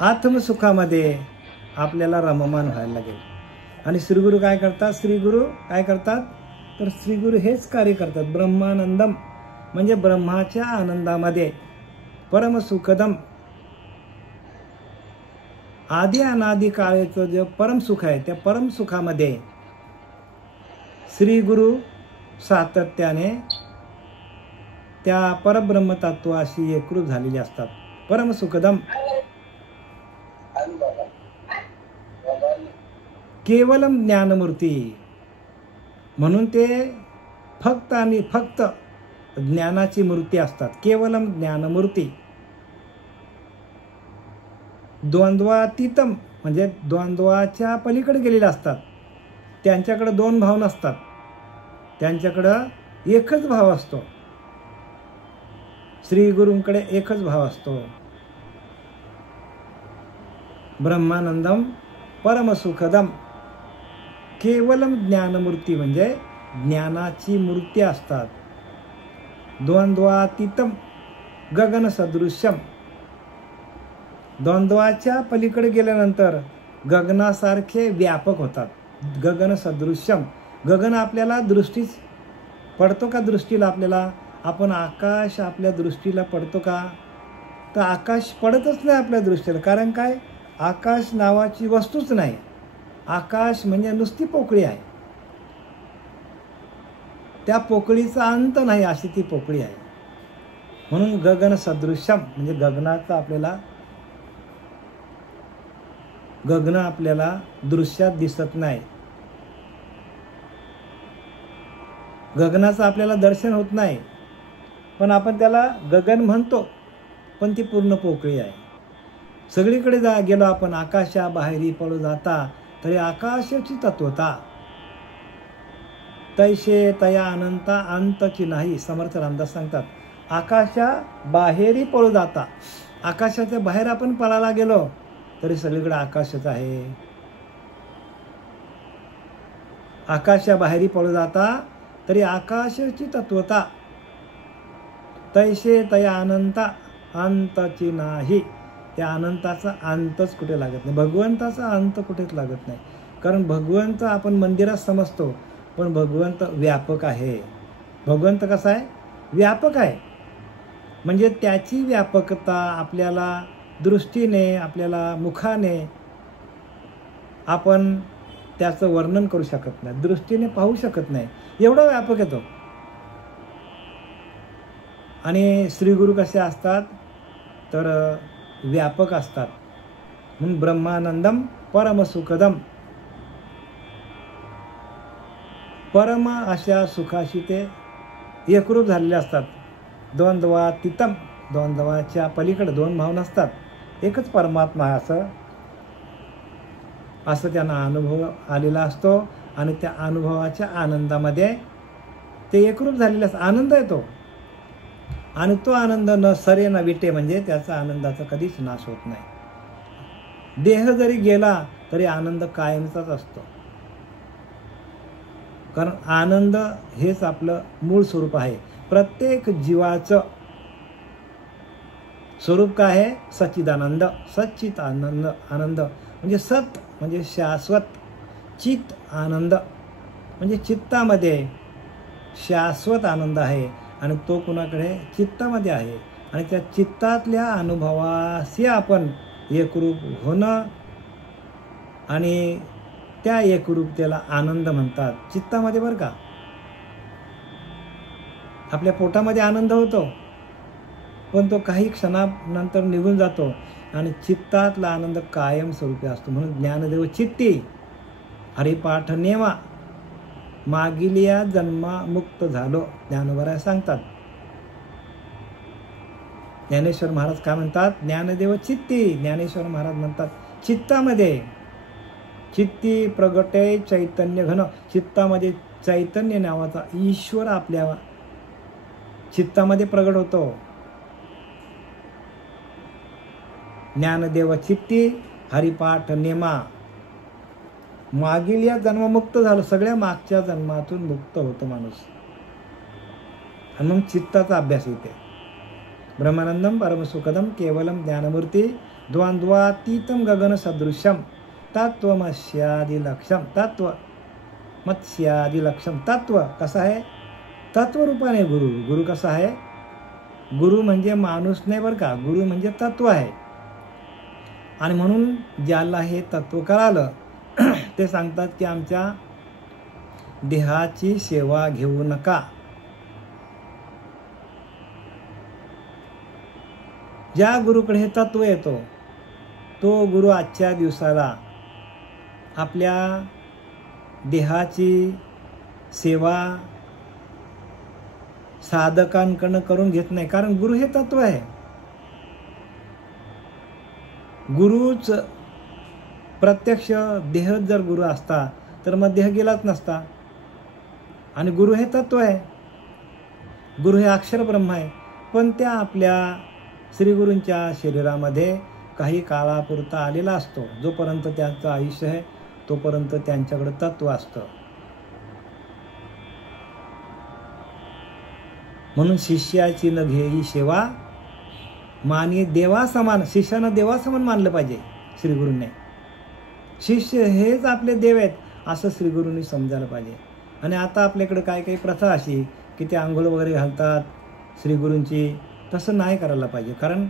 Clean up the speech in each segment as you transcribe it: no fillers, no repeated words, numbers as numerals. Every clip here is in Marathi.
आत्मसुखामध्ये आपल्याला रममान व्हायला लागेल. आणि श्रीगुरु काय करतात? श्रीगुरु काय करतात? तर श्रीगुरु हेच कार्य करतात. ब्रह्मानंदम म्हणजे ब्रह्माच्या आनंदामध्ये, परमसुखदम आदि अनादि काळेचं जे परमसुख आहे त्या परमसुखामध्ये श्रीगुरु सातत्याने त्या परब्रह्मतत्वाशी एकरूप झालेले असतात. परमसुखदम केवलम ज्ञानमूर्ती म्हणून ते फक्त आणि फक्त ज्ञानाची मूर्ती असतात. केवलम ज्ञानमूर्ती. द्वंद्वातीतम म्हणजे द्वंद्वाच्या पलीकडे गेलेले असतात. त्यांच्याकडे दोन भाव नसतात, त्यांच्याकडं एकच भाव असतो. श्री गुरूंकडे एकच भाव असतो. ब्रह्मानंदम परमसुखदम केवलम ज्ञानमूर्ती म्हणजे ज्ञानाची मूर्ती असतात. द्वंद्वातीतम गगन सदृश्यम द्वंद्वाच्या पलीकडे गेल्यानंतर गगनासारखे व्यापक होतात. गगन सदृश्यम गगन आपल्याला दृष्टीच पडतो का? दृष्टीला आपल्याला आपण आकाश आपल्या दृष्टीला पडतो का? तर आकाश पडतच नाही आपल्या दृष्टीला. कारण काय? आकाश नावाची वस्तूच नाही. आकाश म्हणजे नुसती पोकळी आहे. त्या पोकळीचा अंत नाही अशी ती पोकळी आहे. म्हणून गगन सदृश्यम म्हणजे गगन आपल्याला दृश्यात दिसत नाही. गगनाचं आपल्याला दर्शन होत नाही, पण आपण त्याला गगन म्हणतो, पण ती पूर्ण पोकळी आहे. सगळीकडे गेलो आपण आकाशा बाहेरी पळू जाता तरी आकाशाची तत्वता तैशे तया अनंता अंतची नाही. समर्थ रामदास सांगतात आकाशा बाहेरी पळू जाता. आकाशाच्या बाहेर आपण पळायला गेलो तरी सगळीकडे आकाशच आहे. आकाशा बाहेरी पळू जाता तरी आकाशाची तत्वता तैशे तया अनंता अंतची नाही. त्या अनंताचा अंतच कुठे लागत नाही. भगवंताचा अंत कुठेच लागत नाही. कारण भगवंत आपण मंदिरात समजतो, पण भगवंत व्यापक आहे. भगवंत कसा आहे? व्यापक आहे. म्हणजे त्याची व्यापकता आपल्याला दृष्टीने आपल्याला मुखाने आपण त्याचं वर्णन करू शकत नाही, दृष्टीने पाहू शकत नाही, एवढा व्यापक आहे तो. आणि श्रीगुरु कसे असतात? तर व्यापक असतात. म्हणून ब्रह्मानंदम परमसुखदम परम अशा सुखाशी ते एकरूप झालेले असतात. द्वंद्वातीतम द्वंद्वाच्या पलीकडे दोन भाव नसतात, एकच परमात्मा आहे असं त्यांना अनुभव आलेला असतो. आणि त्या अनुभवाच्या आनंदामध्ये ते एकरूप झालेले असतात. आनंद येतो आणि तो आनंद न सरे न विटे म्हणजे त्याचा आनंदाचा कधीच नाश होत नाही. देह जरी गेला तरी आनंद कायमचाच असतो. कारण आनंद हेच आपलं मूळ स्वरूप आहे. प्रत्येक जीवाचं स्वरूप काय आहे? सच्चिदानंद. सच्चित आनंद. आनंद म्हणजे सत म्हणजे शाश्वत. चित आनंद म्हणजे चित्तामध्ये शाश्वत आनंद आहे. आणि तो कुणाकडे? चित्तामध्ये आहे. आणि त्या चित्तातल्या अनुभवाशी आपण एकरूप होणं आणि त्या एकरूपतेला आनंद म्हणतात. चित्तामध्ये बरं का. आपल्या पोटामध्ये आनंद होतो, पण तो काही क्षणानंतर निघून जातो. आणि चित्तातला आनंद कायम स्वरूपी असतो. म्हणून ज्ञानदेव चित्ती हरिपाठ नेवा मागिलिया जन्मा मुक्त झालो. ज्ञानोबराय सांगतात. ज्ञानेश्वर महाराज काय म्हणतात? ज्ञानदेव चित्ती. ज्ञानेश्वर महाराज म्हणतात चित्तामध्ये चित्ती प्रगटे चैतन्य घन. चित्तामध्ये चैतन्य नावाचा ईश्वर आपल्या चित्तामध्ये प्रगट होतो. ज्ञानदेव चित्ती हरिपाठ नेमा मागील या जन्ममुक्त झालं. सगळ्या मागच्या जन्मातून मुक्त होतो माणूस. आणि मग चित्ताचा अभ्यास येते. ब्रह्मानंदम परमसुखदम केवलम ज्ञानमूर्ती द्वंद्वातीतम गगन सदृशम तत्वमस्यादिलक्षम मत्स्यादिलक्षम. तत्व कसं आहे? तत्वरूपाने गुरु. गुरु कसा आहे? गुरु म्हणजे माणूस नाही बरं का, गुरु म्हणजे तत्व आहे. आणि म्हणून ज्याला हे तत्व कळालं ते सांगतात की आमच्या देहाची सेवा घेऊ नका. ज्या गुरुकडे हे तत्व येतो तो गुरु आजच्या दिवसाला आपल्या देहाची सेवा साधकांकडनं करून घेत नाही, कारण गुरु हे तत्व आहे. गुरुच प्रत्यक्ष देह जर गुरु असता तर मग देह गेलाच नसता. आणि गुरु हे तत्व आहे, गुरु हे अक्षर ब्रह्म आहे. पण त्या आपल्या श्रीगुरूंच्या शरीरामध्ये काही काळापुरता आलेला असतो. जोपर्यंत त्यांचं आयुष्य आहे तोपर्यंत त्यांच्याकडे तत्व असतं. म्हणून शिष्याची न घेई सेवा मानी देवासमान. शिष्यानं देवासमान मानलं पाहिजे श्रीगुरूंनी. शिष्य हेच आपले देव आहेत असं श्रीगुरूंनी समजायला पाहिजे. आणि आता आपल्याकडे काही काही प्रथा अशी की ते आंघोळ वगैरे घालतात श्रीगुरूंची. तसं नाही करायला पाहिजे, कारण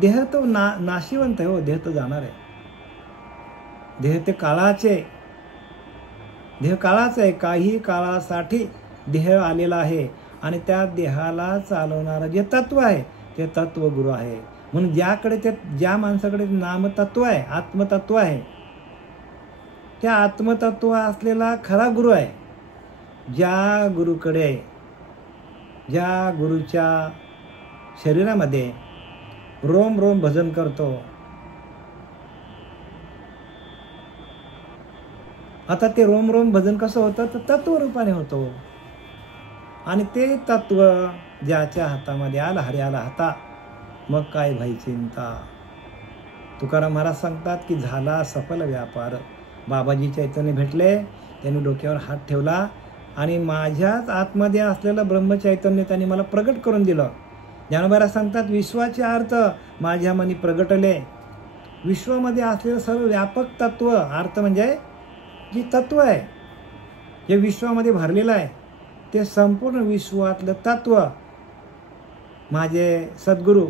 देह तो नाशिवंत आहे हो. देह तर जाणार आहे. देह ते काळाचे, देह काळाचं आहे. काही काळासाठी देह आलेला आहे आणि त्या देहाला चालवणारं जे तत्व आहे ते तत्व गुरु आहे. म्हणून ज्या माणसाकडे नामतत्व आहे, आत्मतत्व आहे, त्या आत्मतत्व असलेला खरा गुरु आहे. ज्या गुरुकडे, ज्या गुरुच्या शरीरामध्ये रोम रोम भजन करतो. आता ते रोम रोम भजन कसं होतं तर तत्वरूपाने होतो. आणि ते तत्व ज्याच्या हातामध्ये आला, हरियाला हाता, मग काय भाई चिंता. तुकाराम महाराज सांगतात की झाला सफल व्यापार. बाबाजी चैतन्य भेटले, त्यांनी डोक्यावर हात ठेवला आणि माझ्याच आतमध्ये असलेलं ब्रह्मचैतन्य त्यांनी मला प्रगट करून दिलं. ज्ञानोबा सांगतात विश्वाचे अर्थ माझ्या मनी प्रगटले. विश्वामध्ये असलेलं सर्व व्यापक तत्व, अर्थ म्हणजे जी तत्व आहे जे विश्वामध्ये भरलेलं आहे ते संपूर्ण विश्वातलं तत्व माझे सद्गुरू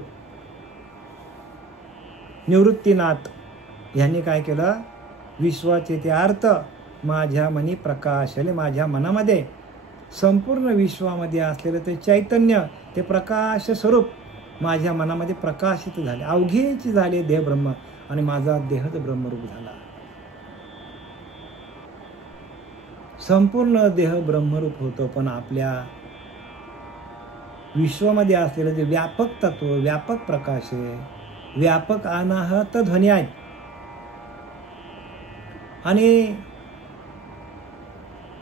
निवृत्तीनाथ यांनी काय केलं? विश्वाचे ते अर्थ माझ्या मनी प्रकाशले. माझ्या मनामध्ये संपूर्ण विश्वामध्ये असलेलं ते चैतन्य, ते प्रकाश स्वरूप माझ्या मनामध्ये प्रकाशित झाले. अवघेची झाले देह ब्रह्म आणि माझा देहच ब्रह्मरूप झाला. संपूर्ण देह ब्रह्मरूप होतो, पण आपल्या विश्वामध्ये असलेलं जे व्यापक तत्व, व्यापक प्रकाश आहे, व्यापक अनाहत ध्वनी आहेत. आणि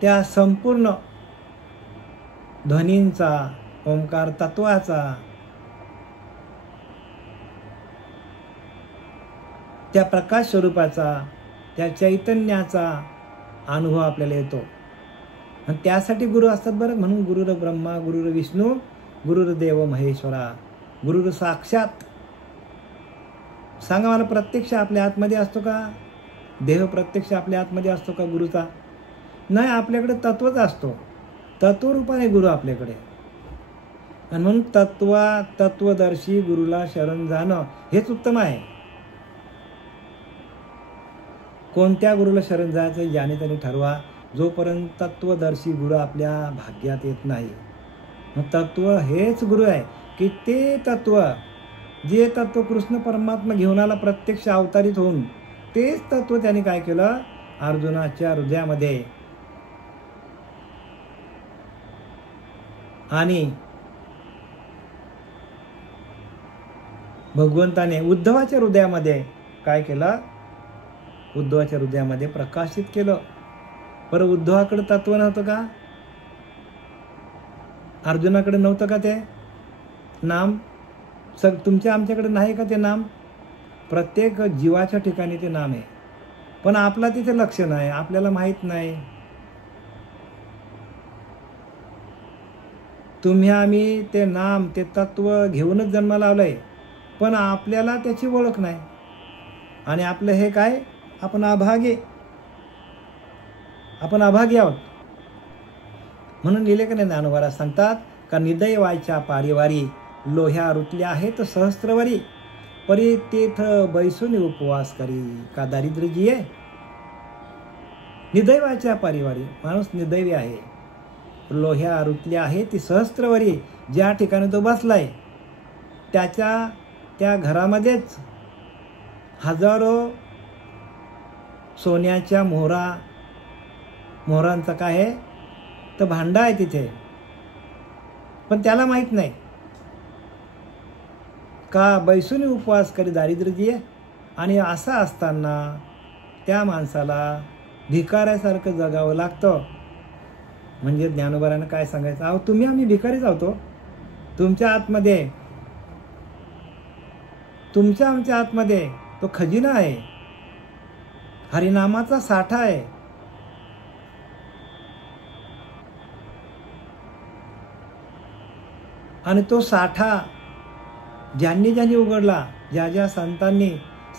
त्या संपूर्ण ध्वनींचा, ओंकार तत्वाचा, त्या प्रकाश स्वरूपाचा, त्या चैतन्याचा अनुभव आपल्याला येतो. आणि त्यासाठी गुरु असतात बरं. म्हणून गुरुर ब्रह्मा, गुरुर विष्णू, गुरुर देव महेश्वरा, गुरुर साक्षात. सांगा मला, प्रत्यक्ष आपल्या आतमध्ये असतो का? देह प्रत्यक्ष आपल्या आतमध्ये असतो का गुरुचा? नाही, आपल्याकडे तत्वच असतो. तत्वरूपाने गुरु आपल्याकडे. आणि म्हणून तत्वदर्शी गुरुला शरण जाणं हेच उत्तम आहे. कोणत्या गुरुला शरण जायचं याने त्यांनी ठरवा. जोपर्यंत तत्वदर्शी गुरु आपल्या भाग्यात येत नाही, मग तत्व हेच गुरु आहे की ते तत्व, जे तत्व कृष्ण परमात्मा घेऊन आला प्रत्यक्ष अवतारित होऊन, तेच तत्व त्यांनी काय केलं? अर्जुनाच्या हृदयामध्ये आणि भगवंताने उद्धवाच्या हृदयामध्ये काय केलं? उद्धवाच्या हृदयामध्ये प्रकाशित केलं. पर उद्धवाकडे तत्व नव्हतं का? अर्जुनाकडे नव्हतं का ते नाम? तुमच्या आमच्याकडे नाही का ते नाम? प्रत्येक जीवाच्या ठिकाणी ते नाम आहे, पण आपला तिथे लक्ष नाही, आपल्याला माहित नाही. तुम्ही आम्ही ते नाम ते तत्व घेऊनच जन्म लावलंय, पण आपल्याला त्याची ओळख नाही. आणि आपलं हे काय, आपण अभागे आहोत. म्हणून लिहिले का नाही ज्ञानोबा सांगतात का निदैवाच्या पारिवारी लोह्या रुतल्या आहेत सहस्त्रवारी, परी तेथ बैसून उपवास करी का दारिद्र्य जी आहे. निदैवाच्या पारिवारी, माणूस निदैवी आहे. लोह्या रुतल्या आहे ती सहस्त्रवारी, ज्या ठिकाणी तो बसलाय त्या घरामध्येच हजारो सोन्याच्या मोहरांचा काय आहे तर भांडा आहे तिथे, पण त्याला माहित नाही का बैसून उपवास करी दारिद्र्य जी आहे. आणि असं असताना त्या माणसाला भिकाऱ्यासारखं जगावं लागतं. म्हणजे ज्ञानोबारानं काय सांगायचं, अहो तुम्ही आम्ही भिकारीच आहोत. तुमच्या आमच्या आतमध्ये तो खजिना आहे, हरिनामाचा साठा आहे. आणि तो साठा ज्यांनी उघडला, ज्या संतांनी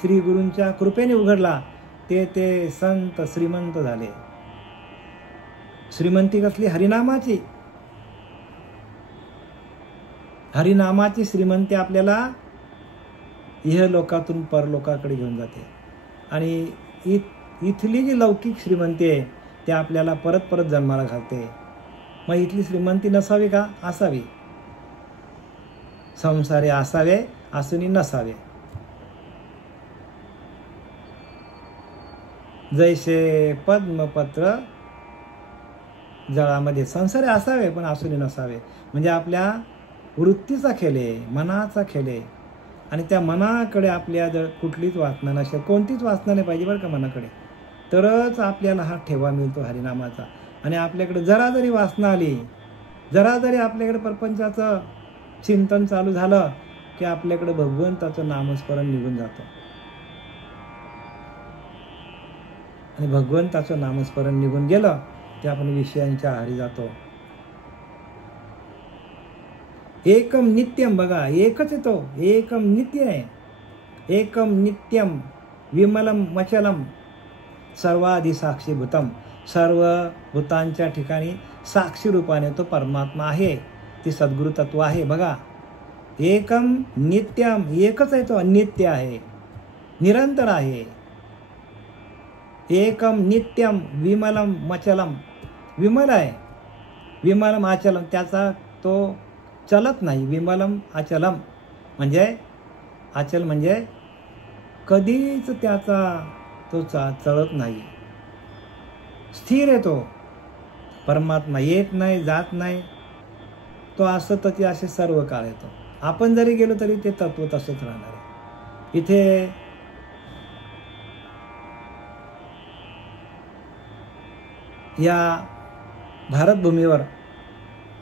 श्री गुरूंच्या कृपेने उघडला, ते संत श्रीमंत झाले. श्रीमंती कसली, हरिनामाची श्रीमंती आपल्याला इहलोकातून परलोकाकडे घेऊन जाते. आणि इथली जी लौकिक श्रीमंती आहे ते आपल्याला परत परत जन्माला घालते. मग इथली श्रीमंती नसावी का, असावी. संसारे असावे असूनी नसावे. जैसे पद्मपत्र जळामध्ये संसारे असावे पण असूनी नसावे. म्हणजे आपल्या वृत्तीचा खेळ आहे, मनाचा खेळ आहे. आणि त्या मनाकडे आपल्या जर कुठलीच वासना नसेल, कोणतीच वासना नाही पाहिजे बरं का मनाकडे, तरच आपल्याला हा ठेवा मिळतो हरिनामाचा. आणि आपल्याकडे जरा जरी वासना आली, जरा जरी आपल्याकडे प्रपंचाचं चिंतन चालू झालं की आपल्याकडे भगवंताचं नामस्मरण निघून जातं. आणि भगवंताचं नामस्मरण निघून गेलं की आपण विषयांच्या आहारी जातो. एकम नित्यम, बघा एकच येतो, एकम नित्य आहे. एकम नित्यम विमलम मचलम सर्वाधी साक्षी भूतम. सर्व भूतांच्या ठिकाणी साक्षी रूपाने तो परमात्मा आहे, ती सद्गुरु तत्व आहे. बघा, एकम नित्यम, एकच आहे, तो अनित्य आहे, निरंतर आहे. एकम नित्यम विमलम मचलम, विमल आहे, विमलम अचलम, त्याचा तो चलत नाही. विमलम अचलम म्हणजे अचल म्हणजे कधीच त्याचा तो चलत नाही, स्थिर आहे तो परमात्मा. येत नाही, जात नाही, तो असत ते असे सर्व काळ येतो. आपण जरी गेलो तरी ते तत्व तसंच राहणार आहे. इथे या भारतभूमीवर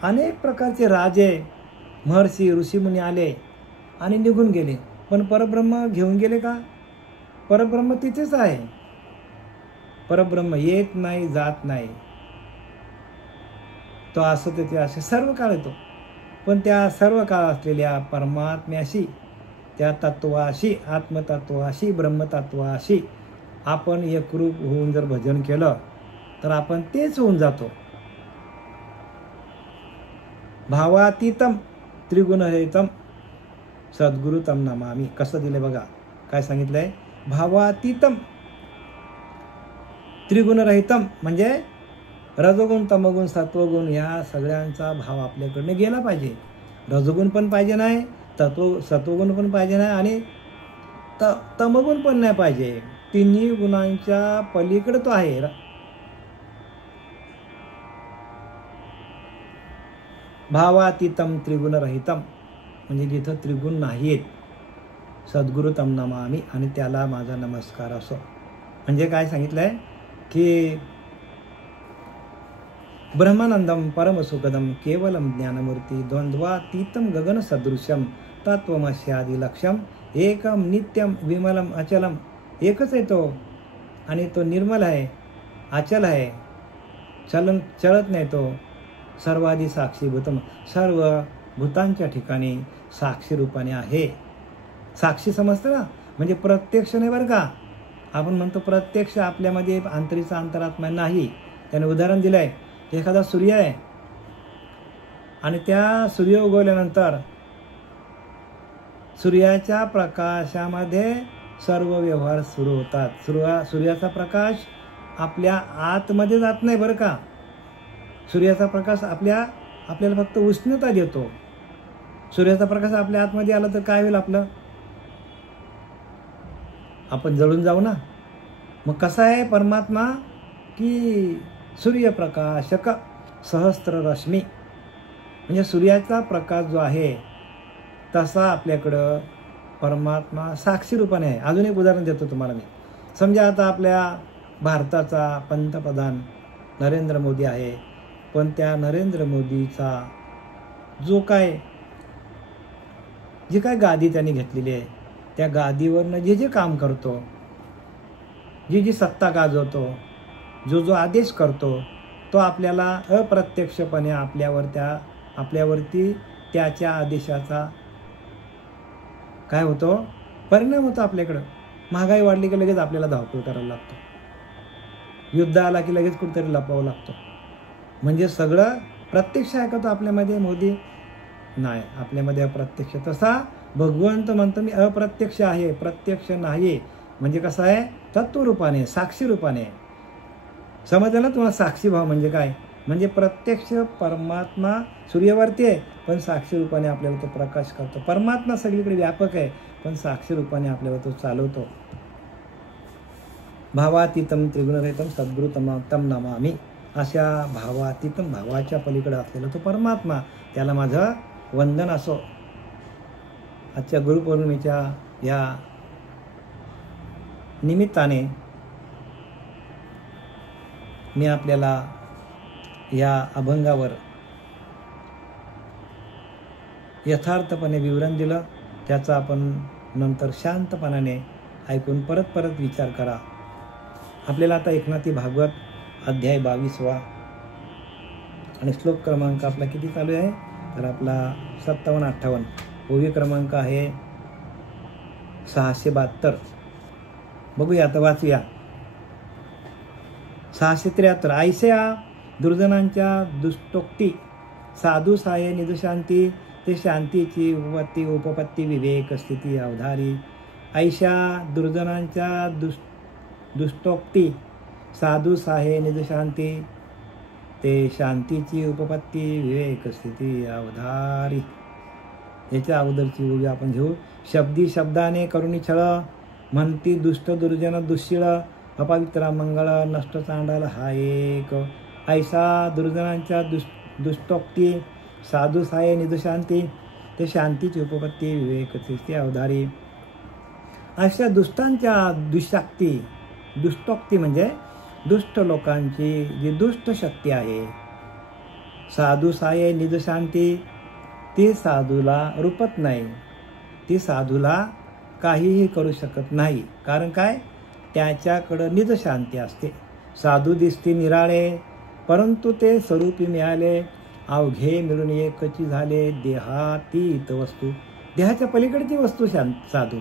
अनेक प्रकारचे राजे, महर्षी, ऋषीमुनी आले आणि निघून गेले, पण परब्रह्म घेऊन गेले का? परब्रह्म तिथेच आहे. परब्रह्म येत नाही, जात नाही, तो असं ते असे सर्व काळ येतो. पण त्या सर्व काळ असलेल्या परमात्म्याशी, त्या तत्वाशी, आत्मतत्वाशी, ब्रह्मतत्वाशी आपण एकरूप होऊन जर भजन केलं तर आपण तेच होऊन जातो. भावातीतम त्रिगुणरहितम सद्गुरु तम नमामि. कसं दिले बघा, काय सांगितलंय? भावातीतम त्रिगुणरहितम म्हणजे रजोगुण, तमगुण, सत्वगुण या सगळ्यांचा भाव आपल्याकडनं गेला पाहिजे. रजोगुण पण पाहिजे नाही, सत्वगुण पण पाहिजे नाही आणि तमगुण पण नाही पाहिजे. तिन्ही गुणांच्या पलीकडे तो आहे. भावातीतम त्रिगुणरहितम म्हणजे जिथं त्रिगुण नाहीत, सद्गुरु तम नमामि, आणि त्याला माझा नमस्कार असो. म्हणजे काय सांगितलंय की ब्रह्मानंदम परमसुखदम केवलम ज्ञानमूर्ती द्वंद्वातीतम गगन सदृश्यम तत्वमस्यादि लक्ष्यम एकम नित्यम विमलम अचलम. एकच आहे तो आणि तो निर्मल आहे, अचल आहे, चलत नाही तो, सर्वादी साक्षीभूतम, सर्व भूतांच्या ठिकाणी साक्षी रूपाने आहे. साक्षी समजतं ना, म्हणजे प्रत्यक्ष नाही बरं का. आपण म्हणतो प्रत्यक्ष आपल्यामध्ये अंतरीचा अंतरात्मा नाही. त्याने उदाहरण दिलं आहे, एखादा सूर्य आहे आणि त्या सूर्य उगवल्यानंतर सूर्याच्या प्रकाशामध्ये सर्व व्यवहार सुरू होतात. सूर्याचा प्रकाश आपल्या आतमध्ये जात नाही बरं का. सूर्याचा प्रकाश आपल्याला फक्त उष्णता देतो. सूर्याचा प्रकाश आपल्या आतमध्ये आला तर काय होईल आपलं? आपण जळून जाऊ ना. मग कसा आहे परमात्मा की सूर्यप्रकाशक सहस्त्र रश्मी, म्हणजे सूर्याचा प्रकाश जो आहे तसा आपल्याकडं परमात्मा साक्षी रूपाने आहे. अजून एक उदाहरण देतो तुम्हाला मी. समजा आता आपल्या भारताचा पंतप्रधान नरेंद्र मोदी आहे, पण त्या नरेंद्र मोदीचा जी काय गादी त्यांनी घेतलेली आहे, त्या गादीवरनं जे काम करतो, जी सत्ता गाजवतो, जो आदेश करतो, तो आपल्याला अप्रत्यक्षपणे आपल्यावरती त्याच्या आदेशाचा काय होतो, परिणाम होतो आपल्याकडं. महागाई वाढली की लगेच आपल्याला धावपळ करायला लागतो. युद्ध आला की लगेच कुठेतरी लपवावं लागतो. म्हणजे सगळं प्रत्यक्ष आहे का तो आपल्यामध्ये मोदी? नाही, आपल्यामध्ये अप्रत्यक्ष. तसा भगवंत म्हणतो मी अप्रत्यक्ष आहे, प्रत्यक्ष नाही. म्हणजे कसं आहे, तत्वरूपाने साक्षी रूपाने. समजलं ना तुम्हाला साक्षी भाव म्हणजे काय? म्हणजे प्रत्यक्ष परमात्मा सूर्यवरती आहे, पण साक्षी रूपाने आपल्याला तो प्रकाश करतो. परमात्मा सगळीकडे व्यापक आहे, पण साक्षी रूपाने आपल्याला तो चालवतो. भावातीतम त्रिगुणरहितम सद्गुरु तम नमामि. अशा भावातीतम, भावाच्या पलीकडे असलेला तो परमात्मा, त्याला माझं वंदन असो. आजच्या गुरुपौर्णिमेच्या या निमित्ताने मी आपल्याला या अभंगावर यथार्थपणे विवरण दिलं. त्याचा आपण नंतर शांतपणाने ऐकून परत विचार करा. आपल्याला आता एकनाथी भागवत अध्याय 22 आणि श्लोक क्रमांक आपला किती चालू आहे तर आपला 57-58. ओवी क्रमांक आहे 672. बघूया आता, वाचूया. 673. ऐशया दुर्जनांच्या दुष्टोक्ती साधू साये निदुशांती, ते शांतीची उपपत्ती विवेक स्थिती अवधारी. ऐशा दुर्जनांच्या दुष्टोक्ती साधू साहे निदशांती, ते शांतीची उपपत्ती विवेक स्थिती अवधारी. याच्या अगोदरची ओवी आपण घेऊ. शब्दी शब्दाने करुणी छळ, म्हणती दुष्ट दुर्जन दुश्शीळ, अपवित्र मंगळ नष्ट चांडाल हा एक. ऐसा दुर्जनांच्या दुष्टोक्ती साधू साये निदशांती, ते शांतीची उपपत्ती विवेक स्थिती अवधारी. अशा दुष्टांच्या दुःशक्ती, दुष्टोक्ती म्हणजे दुष्ट लोकांची जी दुष्ट शक्ती आहे. साधू साये निदशांती, ती साधूला रूपत नाही, ती साधूला काहीही करू शकत नाही. कारण काय, त्याच्याकडं निदशांती असते. साधू दिसते निराळे, परंतु ते स्वरूपी मिळाले, अवघे मिळून एकची झाले, देहातीत वस्तू. देहाच्या पलीकडची वस्तू साधू.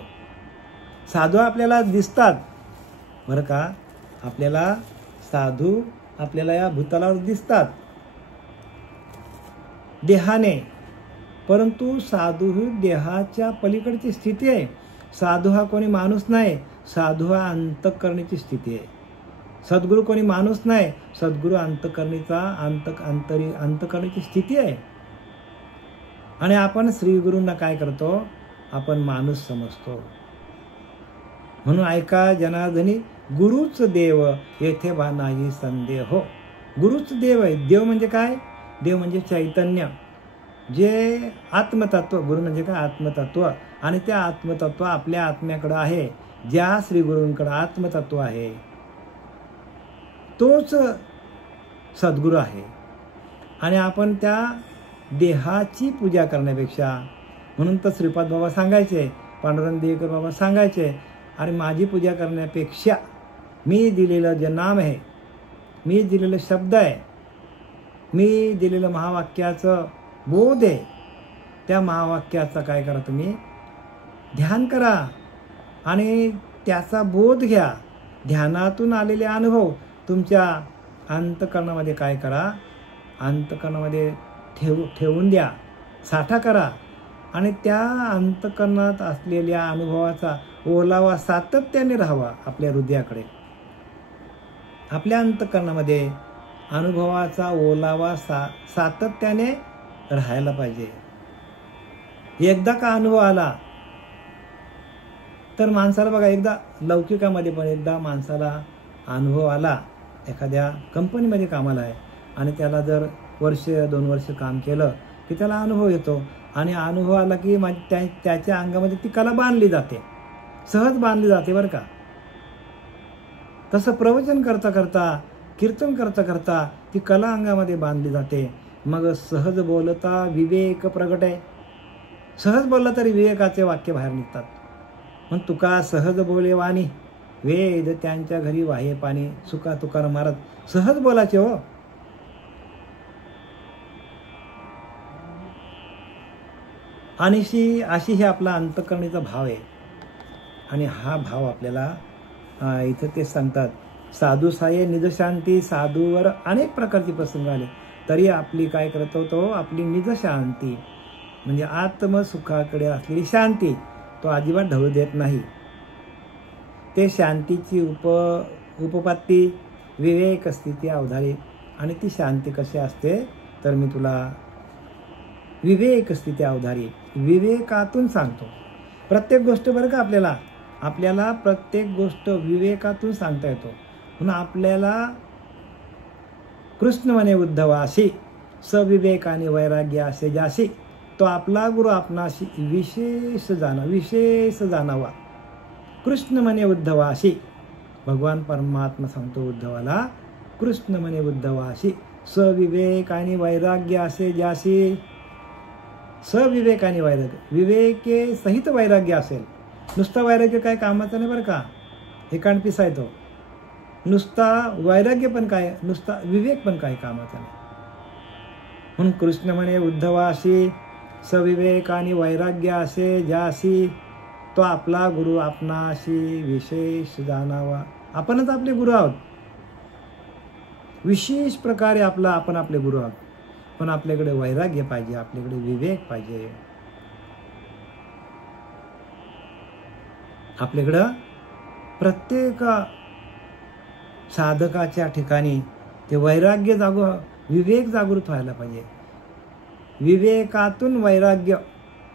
साधू आपल्याला दिसतात बरं का, आपल्याला साधू आपल्याला या भूतलावर दिसतात देहाने, परंतु साधू ही देहाच्या पलीकडची स्थिती आहे. साधू हा कोणी माणूस नाही, साधू हा अंतःकरणीची स्थिती आहे. सद्गुरू कोणी माणूस नाही, सद्गुरू अंतःकरणीचा अंतःकरणीची स्थिती आहे. आणि आपण श्रीगुरूंना काय करतो, आपण माणूस समजतो. म्हणून ऐका जनार्दनी, गुरुच देव येथे बा नाही संदेह. गुरुच देव आहे. देव म्हणजे काय, देव म्हणजे चैतन्य, जे आत्मतत्व. गुरु म्हणजे काय, आत्मतत्व. आणि त्या आत्मतत्व आपल्या आत्म्याकडं आहे. ज्या श्रीगुरूंकडं आत्मतत्व आहे तोच सद्गुरू आहे. आणि आपण त्या देहाची पूजा करण्यापेक्षा, म्हणून तर श्रीपाद बाबा सांगायचे, पांडुरंग देवकर बाबा सांगायचे, आणि माझी पूजा करण्यापेक्षा मी दिलेलं जे नाम आहे, मी दिलेले शब्द आहे, मी दिलेलं महावाक्याचं बोध आहे, त्या महावाक्याचा काय करा, तुम्ही ध्यान करा आणि त्याचा बोध घ्या. ध्यानातून आलेले अनुभव तुमच्या अंतःकरणामध्ये काय करा, अंतःकरणामध्ये ठेवून द्या, साठा करा. आणि त्या अंतःकरणात असलेल्या अनुभवाचा ओलावा सातत्याने राहावा आपल्या हृदयाकडे. आपल्या अंतःकरणामध्ये अनुभवाचा ओलावा सातत्याने राहायला पाहिजे. एकदा का अनुभव आला तर माणसाला बघा, एकदा लौकिकामध्ये पण एकदा माणसाला अनुभव आला, एखाद्या कंपनीमध्ये कामाला आहे आणि त्याला जर 1-2 वर्ष काम केलं की त्याला अनुभव येतो. आणि अनुभव आला की त्याच्या अंगामध्ये ती कला बांधली जाते, सहज बांधली जाते बरं का. तसं प्रवचन करता करता, कीर्तन करता करता ती कला अंगामध्ये बांधली जाते. मग सहज बोलता विवेक प्रगट आहे. सहज बोलला तरी विवेकाचे वाक्य बाहेर निघतात. मग तुका सहज बोले वाणी, वेद त्यांच्या घरी वाहे पाणी. सुका तुकाराम महाराज सहज बोलायचे हो. आणि अशी हे आपला अंतःकरणीचा भाव आहे. आणि हा भाव आपल्याला इथं ते सांगतात, साधू साये निजशांती. साधूवर अनेक प्रकारचे प्रसंग आले तरी आपली काय करत होतो, आपली निजशांती म्हणजे आत्मसुखाकडे असलेली शांती तो अजिबात ढळू देत नाही. ते शांतीची उपपत्ती विवेक स्थिती अवधारी. आणि ती शांती कशी असते तर मी तुला विवेक स्थिती अवधारी विवेकातून सांगतो. प्रत्येक गोष्ट बरं का आपल्याला प्रत्येक गोष्ट विवेकातून सांगता येतो. म्हणून आपल्याला कृष्ण म्हणे उद्धवाशी, सविवेकाने वैराग्य असे ज्याशी, तो आपला गुरु आपणाशी विशेष जाणावा. कृष्ण म्हणे उद्धवाशी, भगवान परमात्मा सांगतो उद्धवाला, कृष्ण म्हणे उद्धवाशी सविवेक आणि वैराग्य असे ज्याशी. सविवेक आणि वैराग्य, विवेके सहित वैराग्य असेल. नुसता वैराग्य काय कामाचा नाही बरं का, एकाण पिसा आहे तो. नुसता वैराग्य पण काय, नुसता विवेक पण काय कामाचा नाही. म्हणून कृष्ण म्हणे उद्धवाशी सविवेक आणि वैराग्य असे ज्याशी, तो आपला गुरु आपणाशी विशेष जाणावा. आपणच आपले गुरु आहोत. विशेष प्रकारे आपण आपले गुरु आहोत. पण आपल्याकडे वैराग्य पाहिजे, आपल्याकडे विवेक पाहिजे. आपल्याकडं प्रत्येक साधकाच्या ठिकाणी ते वैराग्य विवेक जागृत व्हायला पाहिजे. विवेकातून वैराग्य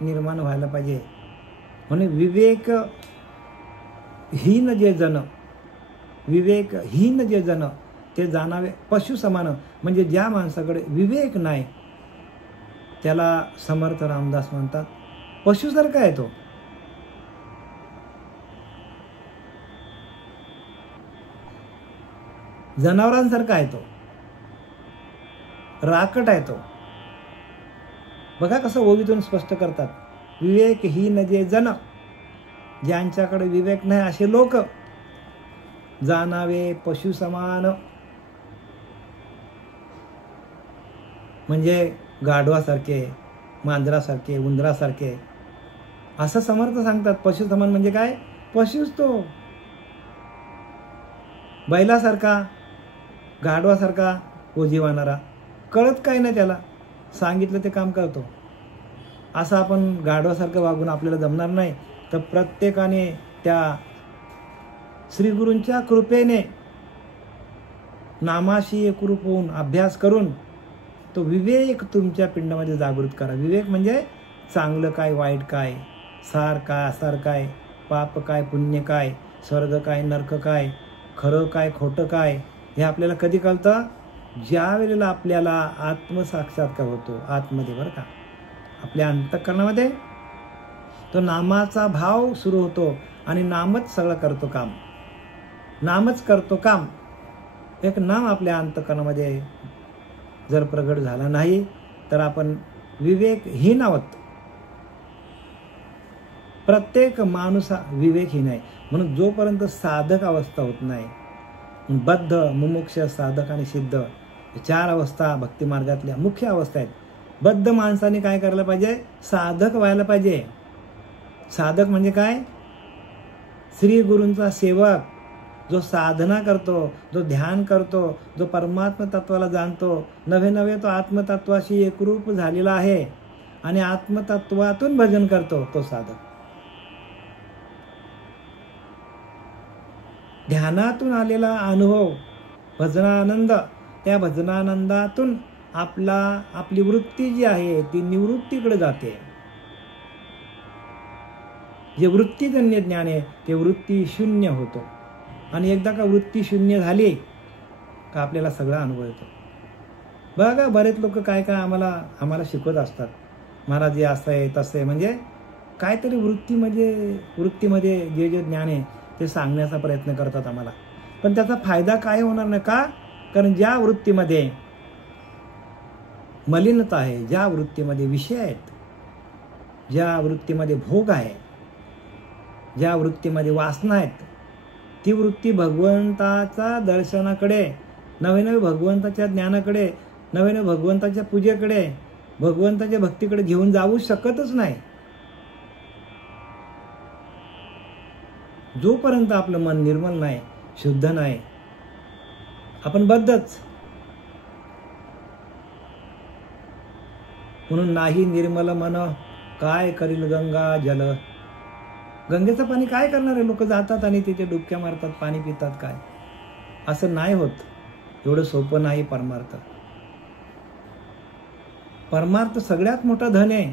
निर्माण व्हायला पाहिजे. म्हणून विवेकहीन जे जन ते जाणावे पशु समान. म्हणजे ज्या माणसाकडे विवेक नाही त्याला समर्थ रामदास म्हणतात पशुसारखा आहे तो. जनावरांसारखा आहे तो, राकट आहे तो. बघा कसं ओवीतून स्पष्ट करतात, विवेकहीन जे जन, ज्यांच्याकडे विवेक नाही असे लोक जाणावे पशु समान. म्हणजे गाढवासारखे, मांजरासारखे, उंदरासारखे असं समर्थ सांगतात. पशु समान म्हणजे काय, पशुच तो. बैलासारखा, गाढवासारखा ओजीवाणारा, कळत काय नाही त्याला, सांगितलं ते काम करतो. असं आपण गाढवासारखं वागून आपल्याला जमणार नाही. तर प्रत्येकाने त्या श्रीगुरूंच्या कृपेने नामाशी एकरूप होऊन अभ्यास करून तो विवेक तुमच्या पिंडामध्ये जागृत करा. विवेक म्हणजे चांगलं काय, वाईट काय, सार काय, असार काय, पाप काय, पुण्य काय, स्वर्ग काय, नरक काय, खरं काय, खोटं काय, हे आपल्याला कधी कळतं, ज्या वेळेला आपल्याला आत्मसाक्षात्कार होतो आतमध्ये बरं का, आपल्या अंतःकरणामध्ये तो नामाचा भाव सुरू होतो आणि नामच सगळं करतो काम. नामच करतो काम. एक नाम आपल्या अंतःकरणामध्ये जर प्रगट झाला नाही तर आपण विवेकहीन आहोत. प्रत्येक माणूस विवेकहीन आहे. म्हणून जोपर्यंत साधक अवस्था होत नाही, बद्ध, मुमुक्ष, साधक आणि सिद्ध 4 अवस्था भक्ती मार्गातल्या मुख्य अवस्था आहेत. बद्ध माणसाने काय करायला पाहिजे? साधक व्हायला पाहिजे. साधक म्हणजे काय? श्री गुरूंचा सेवक, जो साधना करतो, जो ध्यान करतो, जो परमात्म तत्वाला जाणतो, नव्हे नव्हे तो आत्मतत्वाशी एकरूप झालेला आहे आणि आत्मतत्वातून भजन करतो, तो साधक. ध्यानातून आलेला अनुभव, भजनानंद, त्या भजनानंदातून आपली वृत्ती जी आहे ती निवृत्तीकडे जाते. जे वृत्तीजन्य ज्ञान आहे ते वृत्ती शून्य होतो. आणि एकदा का वृत्ती शून्य झाली का आपल्याला सगळा अनुभव येतो. बघा बरेच लोक काय काय आम्हाला शिकवत असतात. महाराज जे असं आहे तसं आहे, म्हणजे काहीतरी वृत्तीमध्ये जे ज्ञान आहे ते सांगण्याचा प्रयत्न करतात आम्हाला. पण त्याचा फायदा काय होणार नाही का? कारण ज्या वृत्तीमध्ये मलिनता आहे, ज्या वृत्तीमध्ये विषय आहेत, ज्या वृत्तीमध्ये भोग आहे, ज्या वृत्तीमध्ये वासना आहेत, ती वृत्ती भगवंताच्या दर्शनाकडे, नवे नवे भगवंताच्या ज्ञानाकडे, नवे नवे भगवंताच्या पूजेकडे, भगवंताच्या भक्तीकडे घेऊन जाऊ शकतच नाही. जोपर्यंत आपलं मन निर्मल नाही, शुद्ध नाही, आपण बद्धच. म्हणून नाही निर्मल मन काय करील गंगा जल. गंगेचं पाणी काय करणार आहे? लोक जातात आणि तिथे डुबक्या मारतात, पाणी पितात. काय असं नाही होत. एवढं सोपं नाही परमार्थ. परमार्थ सगळ्यात मोठा धन आहे.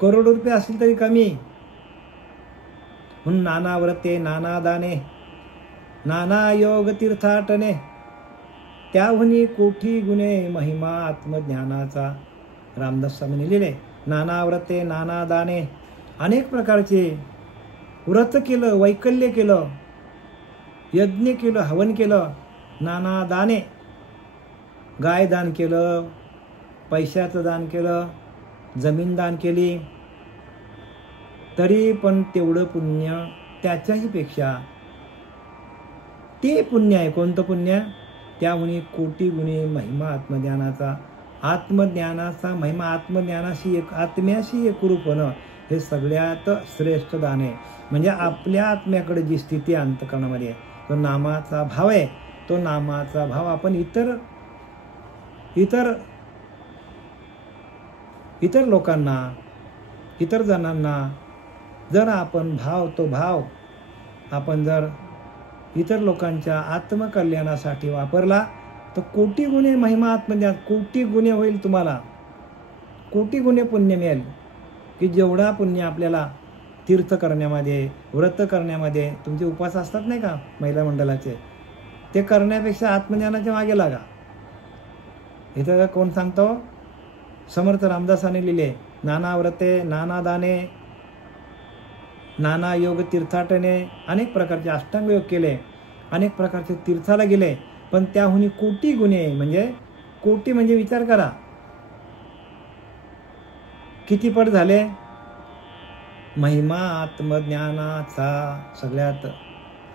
करोड रुपये असतील तरी कमी. म्हणून नाना व्रते नाना दाने नाना योग तीर्थाटने त्याहुनी कोठी गुणे महिमा आत्मज्ञानाचा. रामदास स्वामींनी लिहिले. नाना व्रते नाना दाने, अनेक प्रकारचे व्रत केलं, वैकल्य केलं, यज्ञ केलं, हवन केलं. नाना दाने, गाय दान केलं, पैशाचं दान केलं, जमीन दान केली, तरी पण तेवढं पुण्य त्याच्याही पेक्षा ते पुण्य आहे. कोणतं पुण्य? त्यामुळे कोटी गुणे महिमा आत्मज्ञानाचा. आत्मज्ञानाचा महिमा, आत्म्याशी एकरूप होणं हे सगळ्यात श्रेष्ठ दान आहे. म्हणजे आपल्या आत्म्याकडे जी स्थिती अंतःकरणामध्ये तो नामाचा भाव आहे, तो नामाचा भाव आपण इतर लोकांना, इतर जणांना जर आपण तो भाव आपण जर इतर लोकांच्या आत्मकल्याणासाठी वापरला तर कोटी गुणे महिमा आत्मज्ञान, कोटी गुणे होईल. तुम्हाला कोटी गुणे पुण्य मिळेल. की जेवढा पुण्य आपल्याला तीर्थ करण्यामध्ये, व्रत करण्यामध्ये, तुमचे उपवास असतात नाही का महिला मंडळाचे, ते करण्यापेक्षा आत्मज्ञानाच्या मागे लागा. इथं कोण सांगतो? समर्थ रामदासाने लिहिले. नाना व्रते नाना दाने नाना योग तीर्थाटने. अनेक प्रकारचे अष्टांग योग केले, अनेक प्रकारचे तीर्थाला गेले, पण त्याहुनी कोटी गुणे, म्हणजे कोटी म्हणजे विचार करा किती पट झाले. महिमा आत्मज्ञानाचा, सगळ्यात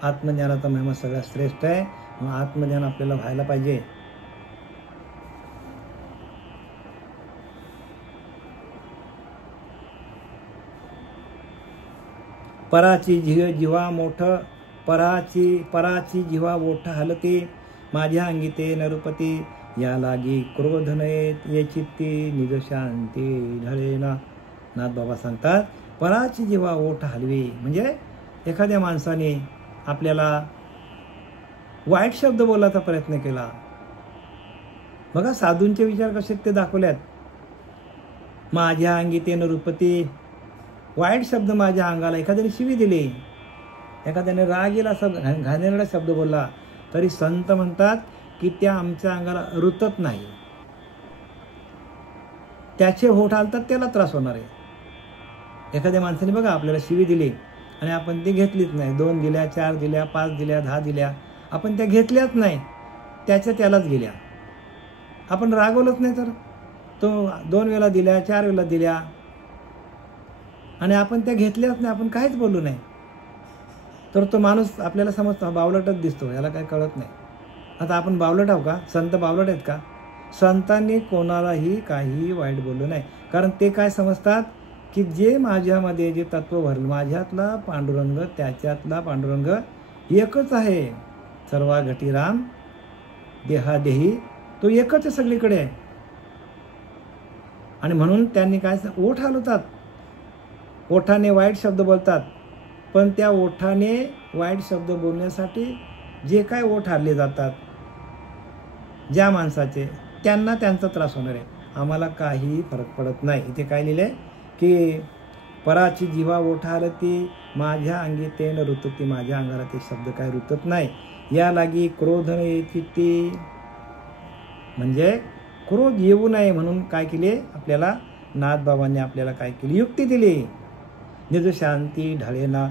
आत्मज्ञानाचा महिमा सगळ्यात श्रेष्ठ आहे. मग आत्मज्ञान आपल्याला व्हायला पाहिजे. पराची जिवा मोठ, पराची जिवा मोठ हलते, माझ्या अंगिते नरपती, या लागी क्रोध नयेत, ये चित्ती निज शांती ढळेना. नाथबाबा सांगतात पराची जिवा ओठ हलवी. म्हणजे एखाद्या माणसाने आपल्याला वाईट शब्द बोलायचा प्रयत्न केला. बघा साधूंचे विचार कसे ते दाखवल्यात. माझ्या अंगिते नृपती, वाईट शब्द माझ्या अंगाला, एखाद्याने शिवी दिली, एखाद्याने रागीला घाणेरडा शब्द बोलला, तरी संत म्हणतात की त्या आमच्या अंगाला रुतत नाही. त्याचे होठ हालतात त्याला त्रास होणार आहे. एखाद्या माणसाने बघा आपल्याला शिवी दिली आणि आपण ती घेतलीच नाही. 2 दिल्या, 4 दिल्या, 5 दिल्या, 10 दिल्या, आपण त्या घेतल्याच नाही, त्यालाच गेल्या. आपण रागवलंच नाही तर तो 2 वेळा दिल्या, 4 वेळा दिल्या आणि आपण त्या घेतल्याच नाही, आपण काहीच बोललो नाही, तर तो माणूस आपल्याला समजतो बावलटच दिसतो, याला काय कळत नाही. आता आपण बावलट आहो का? संत बावलट आहेत का? संतांनी कोणालाही काही वाईट बोललं नाही, कारण ते काय समजतात की जे माझ्यामध्ये जे तत्व भरलं, माझ्यातला पांडुरंग त्याच्यातला पांडुरंग एकच आहे. सर्वा घटी राम देहादेही, तो एकच आहे सगळीकडे. आणि म्हणून त्यांनी काय ओठ हलवतात, ओठाने वाईट शब्द बोलतात, पण त्या ओठाने वाईट शब्द बोलण्यासाठी जे काय ओठ हल्ले जातात ज्या माणसाचे, त्यांना त्यांचा त्रास होणार आहे. आम्हाला काही फरक पडत नाही. इथे काय लिहिलं आहे की पराची जीवा ओठा हलती, माझ्या अंगी ते न ऋतती, माझ्या अंगाला ते शब्द काय ऋतत नाही. या लागी क्रोध न येती, म्हणजे क्रोध येऊ नये म्हणून काय केले आपल्याला नाथबाबांनी आपल्याला काय केली, युक्ती दिली. निज शांती ढळेना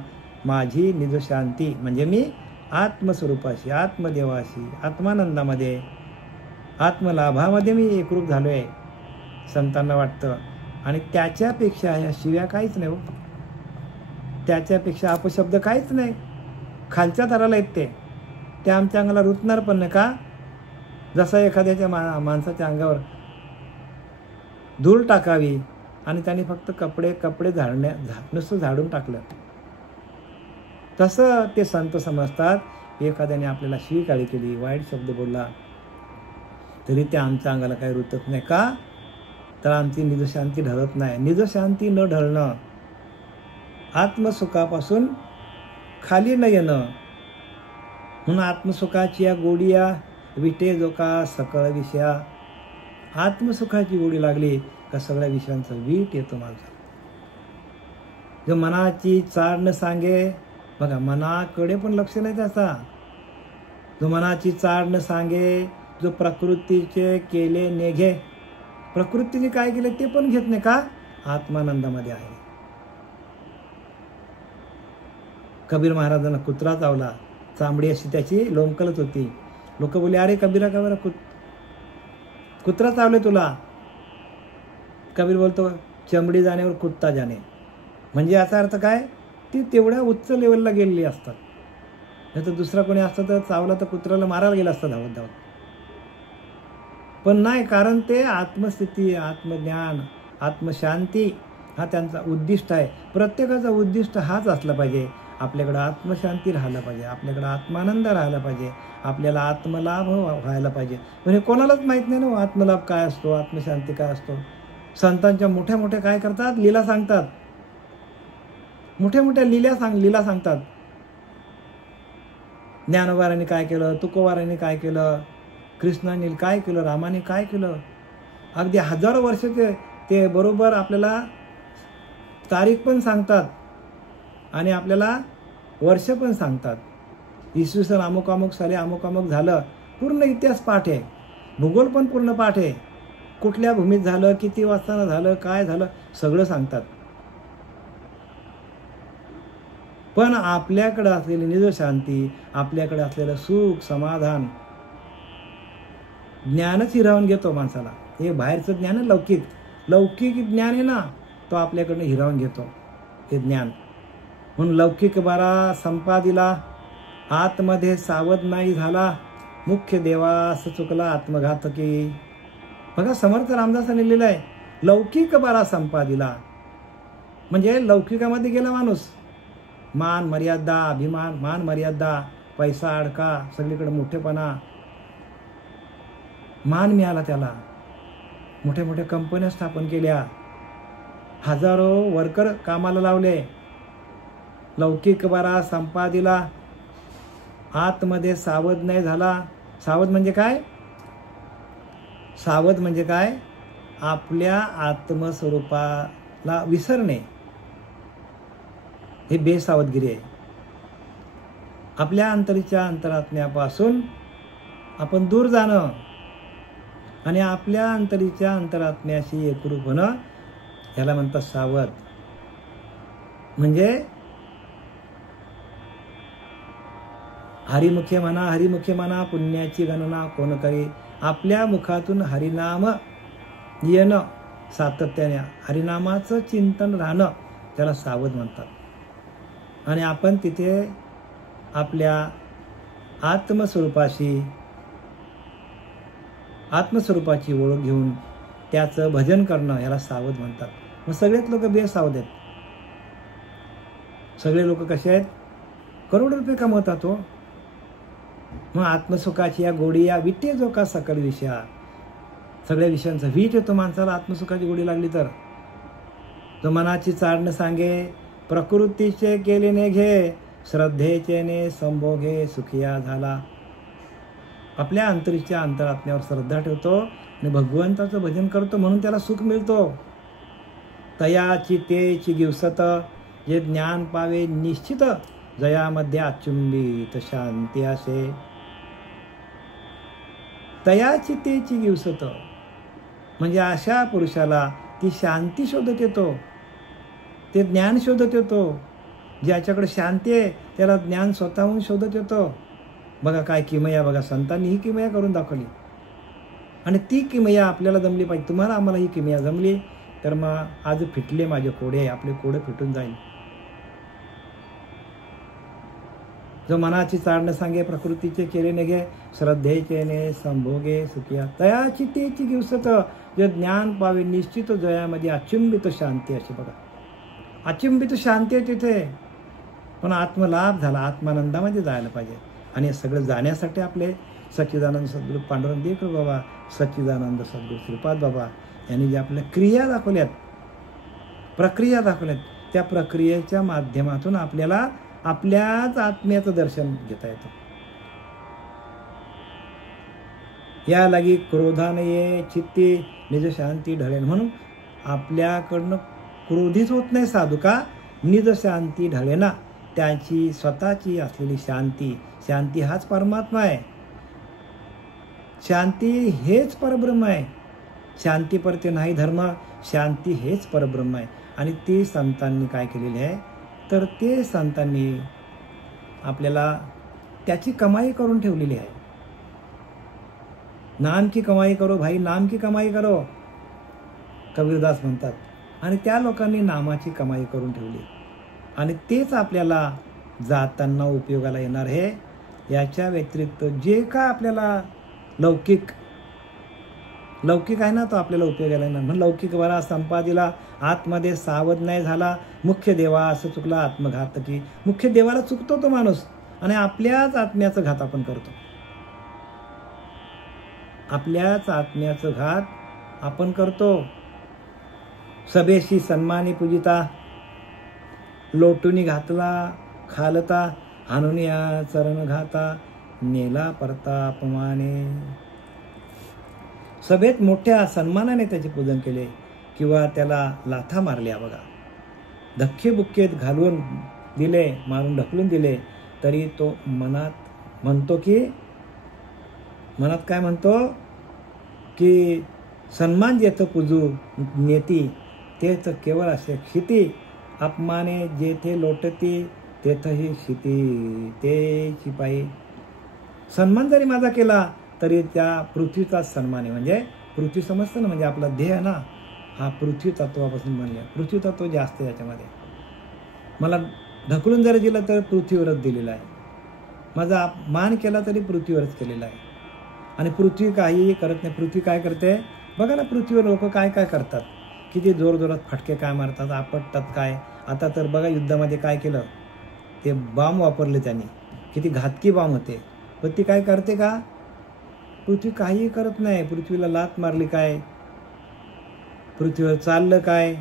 माझी, निज शांती म्हणजे मी आत्मस्वरूपाशी, आत्मदेवाशी, आत्मानंदामध्ये, आत्मलाभामध्ये मी एकरूप झालो आहे, संतांना वाटतं. आणि त्याच्यापेक्षा ह्या शिव्या काहीच नाही हो, त्याच्यापेक्षा अपशब्द काहीच नाही. खालच्या थराला येत ते आमच्या अंगाला रुतणार पण नाही का? जसं एखाद्याच्या माणसाच्या अंगावर धूळ टाकावी आणि त्याने फक्त कपडे नुसतं झाडून टाकलं, तसं ते संत समजतात. एखाद्याने आपल्याला शिवीगाळी केली, वाईट शब्द बोलला, तरी ते आमच्या अंगाला काही रुतत नाही का? तर आमची निजशांती ढळत नाही. निजशांती न ढळणं, आत्मसुखापासून खाली न येणं, म्हणून आत्मसुखाची या गोडिया विटे जो का सकळ विषया. आत्मसुखाची गोडी लागली का सगळ्या विषयांचा वीट येतो माणसाला. जो मनाची चाड न सांगे, बघा मनाकडे पण लक्ष नाही त्याचा. जो मनाची चाड न सांगे, जो प्रकृतीचे केले नेघे, प्रकृतीने काय केले ते पण घेत नाही का? आत्मानंदामध्ये आहे. कबीर महाराजांना कुत्रा चावला, चांबडी अशी त्याची लोंबकलत होती. लोक बोलले, अरे कबीरा कबीरा कुत्रा चावले तुला. कबीर बोलतो, चमडी जाण्यावर कुत्ता जाणे. म्हणजे याचा अर्थ काय? ती तेवढ्या उच्च लेवलला गेलेली असतात. नाही तर दुसरा कोणी असतं तर चावला तर कुत्र्याला मारायला गेला असतं धावत धावत. पण नाही, कारण ते आत्मस्थिती, आत्मज्ञान, आत्मशांती हा त्यांचा उद्दिष्ट आहे. प्रत्येकाचा उद्दिष्ट हाच असला पाहिजे. आपल्याकडं आत्मशांती राहायला पाहिजे, आपल्याकडं आत्मानंद राहायला पाहिजे, आपल्याला आत्मलाभ व्हायला पाहिजे. पण हे कोणालाच माहीत नाही ना आत्मलाभ काय असतो, आत्मशांती काय असतो. संतांच्या मोठ्या मोठ्या काय करतात, लीला सांगतात, मोठ्या मोठ्या लीला सांगतात. ज्ञानोबारांनी काय केलं, तुकोबारांनी काय केलं, कृष्णाने काय केलं, रामाने काय केलं. अगदी हजारो वर्षाचे ते बरोबर आपल्याला तारीख पण सांगतात आणि आपल्याला वर्ष पण सांगतात. इसवी सन अमुक अमुक साली अमुक अमुक झालं, पूर्ण इतिहास पाठ आहे. भूगोल पण पूर्ण पाठ आहे. कुठल्या भूमीत झालं, किती वाजता झालं, काय झालं, सगळं सांगतात. पण आपल्याकडे असलेली निजशांती, आपल्याकडे असलेलं सुख समाधान, ज्ञानच हिरावून घेतो माणसाला. हे बाहेरचं ज्ञान आहे, लौकिक ज्ञान आहे ना, तो आपल्याकडनं हिरावून घेतो हे ज्ञान. म्हणून लौकिक बारा संपादिला, आतमध्ये सावध नाही झाला, मुख्य देवास चुकला आत्मघातकी. बघा समर्थ रामदासांनी लिहिलं आहे, लौकिक बारा संपादिला म्हणजे लौकिकामध्ये गेला माणूस. मान मर्यादा, अभिमान, मान मर्यादा, पैसा अडका, सगळीकडे मोठेपणा, मान मिळाला त्याला. मोठ्या मोठ्या कंपन्या स्थापन केल्या, हजारो वर्कर कामाला लावले. लौकिक बारा संपादिला, आतमध्ये सावध नाही झाला. सावध म्हणजे काय? सावध म्हणजे काय? आपल्या आत्मस्वरूपाला विसरणे, हे बेसावधगिरी आहे. आपल्या अंतरीच्या अंतरात्म्यापासून आपण दूर जाणं आणि आपल्या अंतरीच्या अंतरात्म्याशी एकरूप होणं, याला म्हणतात सावध. म्हणजे हरिमुखे म्हणा पुण्याची गणना कोण करी. आपल्या मुखातून हरिनाम येणं सातत्याने, हरिनामाचं चिंतन राहणं, त्याला सावध म्हणतात. आणि आपण तिथे आपल्या आत्मस्वरूपाशी आत्मस्वरूपाची ओळख घेऊन त्याचं भजन करणं याला सावध म्हणतात. मग सगळेच लोक बेसावध आहेत. सगळे लोक कसे आहेत? करोड रुपये कमवतात हो. मग आत्मसुखाची या गोडी या विटे जो का सकल विषया, सगळ्या विषयांचा वीट येतो माणसाला आत्मसुखाची गोडी लागली तर. जो मनाची चाडणं सांगे, प्रकृतीचे केले ने घे, श्रद्धेचे ने संभोगे सुखिया झाला. आपल्या अंतरीच्या अंतरात्म्यावर श्रद्धा ठेवतो आणि भगवंताचं भजन करतो म्हणून त्याला सुख मिळतो. तयाची तेची दिवसत जे ज्ञान पावे निश्चित, जयामध्ये अचुंबित शांती असे. तयाची तेची दिवसत म्हणजे अशा पुरुषाला ती शांती शोधत येतो, ते ज्ञान शोधत येतो. ज्याच्याकडे शांती आहे त्याला ज्ञान स्वतःहून शोधत येतो. बघा काय किमया, बघा संतांनी ही किमया करून दाखवली आणि ती किमया आपल्याला जमली पाहिजे. तुम्हाला आम्हाला ही किमया जमली तर मग आज फिटले माझे कोडे, आपले कोडे फिटून जाईल. जो मनाची चाडणं सांगे, प्रकृतीचे केले नगे, श्रद्धेचे ने संभोगे सुखिया. तयाची तेची दिवसत जे ज्ञान पावे निश्चित, जयामध्ये अचुंबित शांती अशी. बघा अचुंबित शांती आहे तिथे, पण आत्मलाभ झाला, आत्मानंदामध्ये जायला पाहिजे. आणि हे सगळं जाण्यासाठी आपले सच्चिदानंद सद्गुरू पांडुरंग देवकृपा बाबा, सच्चिदानंद सद्गुरू श्रीपाद बाबा यांनी जे आपल्या क्रिया दाखवल्यात, प्रक्रिया दाखवल्यात, त्या प्रक्रियेच्या माध्यमातून आपल्याला आपल्याच आत्म्याचं दर्शन घेता येतं. या लागी क्रोधाने ये चित्ती निज शांती ढळेल. म्हणून आपल्याकडनं क्रोधित होत नाही साधुका, निज शांती ढळेना. त्याची स्वतःची असलेली शांती, शांती हाच परमात्मा आहे. शांती हेच परब्रह्म आहे. शांती परते नाही धर्म, शांती हेच परब्रह्म आहे. आणि ते संतांनी काय केलेले आहे तर ते संतांनी आपल्याला त्याची कमाई करून ठेवलेली आहे. नाम की कमाई करो भाई, नाम की कमाई करो, कबीरदास म्हणतात. आणि त्या लोकांनी नामाची कमाई करून ठेवली आणि तेच आपल्याला जाताना उपयोगाला येणार आहे. याच्या व्यतिरिक्त जे का आपल्याला लौकिक आहे ना, तो आपल्याला उपयोगाला येणार. म्हणून लौकिक बरा संपादिला, आतमध्ये सावध नाही झाला, मुख्य देवा असं चुकला आत्मघात की. मुख्य देवाला चुकतो तो माणूस आणि आपल्याच आत्म्याचं घात आपण करतो. आपल्याच आत्म्याचं घात आपण करतो. सभेशी सन्मानी पूजिता, लोटुनी घातला खालता, हाणून या चरण घाता, नेला परता अपमाने. सभेत मोठ्या सन्मानाने त्याचे पूजन केले किंवा त्याला लाथा मारल्या. बघा धक्के बुक्केत घालून दिले, मारून ढकलून दिले, तरी तो मनात म्हणतो की, मनात काय म्हणतो की सन्मान जेथ पूजू नेती, तेच केवळ असे क्षिती, अपमाने जेथे लोटती तेथही क्षिती ते शिपाई. सन्मान जरी माझा केला तरी त्या पृथ्वीचाच सन्मान आहे. म्हणजे पृथ्वी समजतं ना, म्हणजे आपला देह ना हा पृथ्वी तत्वापासून बनला. पृथ्वी तत्व जास्त आहे याच्यामध्ये. मला ढकलून जरी दिलं तर पृथ्वीवरच दिलेला आहे. माझा मान केला तरी पृथ्वीवरच केलेला आहे. आणि पृथ्वी काहीही करत नाही. पृथ्वी काय करते बघा ना, पृथ्वीवर लोक काय काय करतात, किती जोरजोरात फटके काय मारतात, आपटतात काय. आता तर बघा युद्धामध्ये काय केलं, ते बॉम्ब वापरले त्यांनी, किती घातकी बॉम्ब होते. पण ती काय करते का, पृथ्वी काहीही करत नाही. पृथ्वीला लात मारली काय, पृथ्वीवर चाललं काय,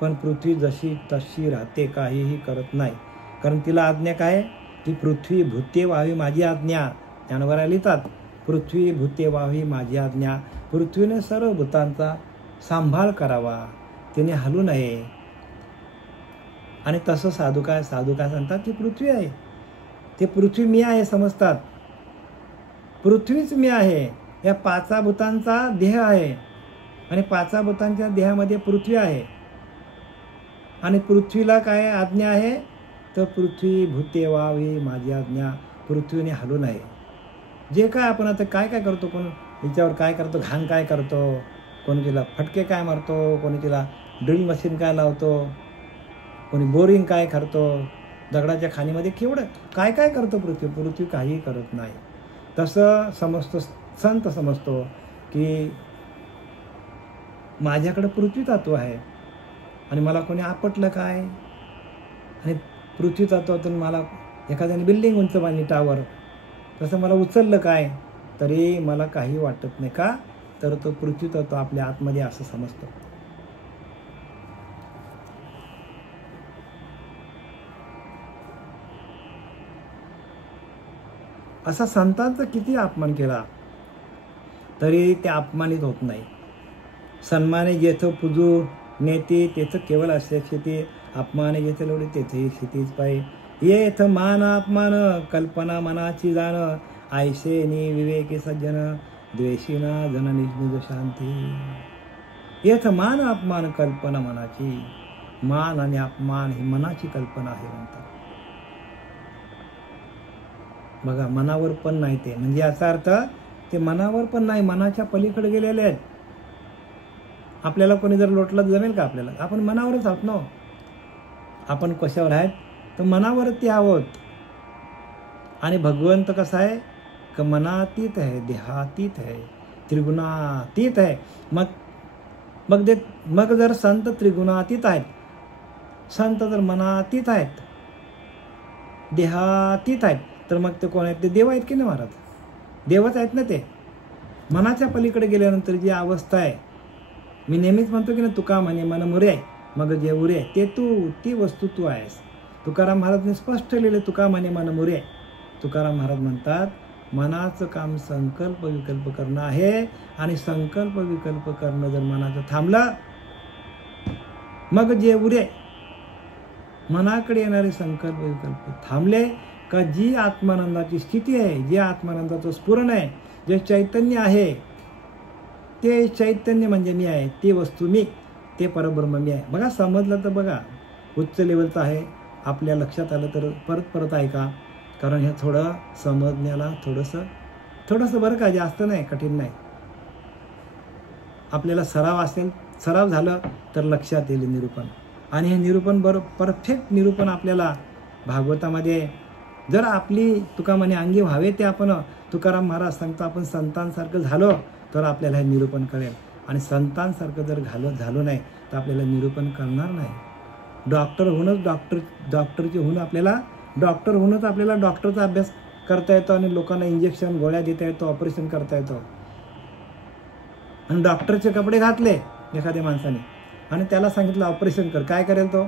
पण पृथ्वी जशी तशी राहते, काहीही करत नाही. कारण तिला आज्ञा काय की पृथ्वी भूते व्हावी माझी आज्ञा. ज्ञानवरा लिहितात, पृथ्वी भूते व्हावी माझी आज्ञा. पृथ्वीने सर्व भूतांचा सांभाळ करावा, तिने हलू नये. आणि तसं साधुका सांगतात की पृथ्वी आहे, ते पृथ्वी मी आहे समजतात. पृथ्वीच मी आहे. या पाचा भूतांचा देह आहे आणि पाचा भूतांच्या देहामध्ये पृथ्वी आहे. आणि पृथ्वीला काय आज्ञा आहे तर पृथ्वी भूते व्हावी माझी आज्ञा. पृथ्वीने हलू नये. जे काय आपण आता काय काय करतो, कोण हिच्यावर काय करतो, घाण काय करतो, कोणी तिला फटके काय मारतो, कोणी तिला ड्रिल मशीन काय लावतो, कोणी बोरिंग काय करतो, दगडाच्या खाणीमध्ये केवढं काय काय करतो. पृथ्वी काहीही करत नाही. तसं समजतो संत समजतो की माझ्याकडे पृथ्वी तत्व आहे आणि मला कोणी आपटलं काय, आणि पृथ्वी तत्वातून मला एखाद्याने बिल्डिंग उंच बांधली टावर, तसं मला उचललं काय तरी मला काही वाटत नाही. का तर तो पृथ्वी तत्व आपल्या आतमध्ये असं समजतो. असा संतांचा किती अपमान केला तरी ते अपमानित होत नाही. सन्माने जेथ पूजू नेते तेथ केवळ असे क्षिती, अपमाने जेथ लोढे तेथे क्षितीच पाहिजे. येथ मान अपमान कल्पना मनाची जाण, आयशे नि विवेके सज्जन द्वेषीना जन निज शांती. येथ मान अपमान कल्पना मनाची, मान आणि अपमान ही मनाची कल्पना आहे म्हणतात. बघा, मनावर पण नाही ते, म्हणजे याचा अर्थ ते मनावर पण नाही, मनाच्या पलीकडे गेलेले आहेत. आपल्याला कोणी जर लोटलं जमेल का आपल्याला? आपण मनावरच आहोत ना. आपण कशावर आहेत तर मनावरती आहोत. आणि भगवंत कसा आहे का मनातीत आहे, देहातीत आहे, त्रिगुणातीत आहे. मग जर संत त्रिगुणातीत आहेत, संत जर मनातीत आहेत, देहातीत आहेत, तर मग ते कोण आहेत? ते देव आहेत की नाही महाराज? देवच आहेत ना ते. मनाच्या पलीकडे गेल्यानंतर जी अवस्था आहे, मी नेहमीच म्हणतो की ना, तुका म्हणे मन मुरे आहे मग जे उरे, ते तू, ती वस्तू तू आहेस. तुकाराम महाराजने स्पष्ट लिहिले, तुका म्हणे मन मुरे. तुकाराम महाराज म्हणतात मनाचं काम संकल्प विकल्प करणं आहे, आणि संकल्प विकल्प करणं जर मनाचं थांबलं मग जे उरे, मनाकडे येणारे संकल्प विकल्प थांबले का जी आत्मानंदाची स्थिती आहे, जे आत्मानंदाचं स्फुरण आहे, जे चैतन्य आहे, ते चैतन्य म्हणजे मी आहे, ती वस्तू मी, ते परब्रह्म मी आहे. बघा, समजलं तर बघा, उच्च लेवलचं आहे. आपल्या लक्षात आलं तर परत ऐका, कारण हे थोडं समजण्याला थोडंसं बरं का, जास्त नाही, कठीण नाही. आपल्याला सराव झालं तर लक्षात येईल निरूपण. आणि हे निरूपण परफेक्ट निरूपण आपल्याला भागवतामध्ये जर आपली तुका म्हणे अंगी व्हावे, ते आपण तुकाराम महाराज सांगतो, आपण संतांसारखं झालो तर आपल्याला हे निरूपण कळेल. आणि संतांसारखं जर झालो नाही तर आपल्याला निरूपण करणार नाही. डॉक्टर होऊनच आपल्याला डॉक्टरचा अभ्यास करता येतो, आणि लोकांना इंजेक्शन गोळ्या देता येतो, ऑपरेशन करता येतो. आणि डॉक्टरचे कपडे घातले एखाद्या माणसाने आणि त्याला सांगितलं ऑपरेशन कर, काय करेल तो?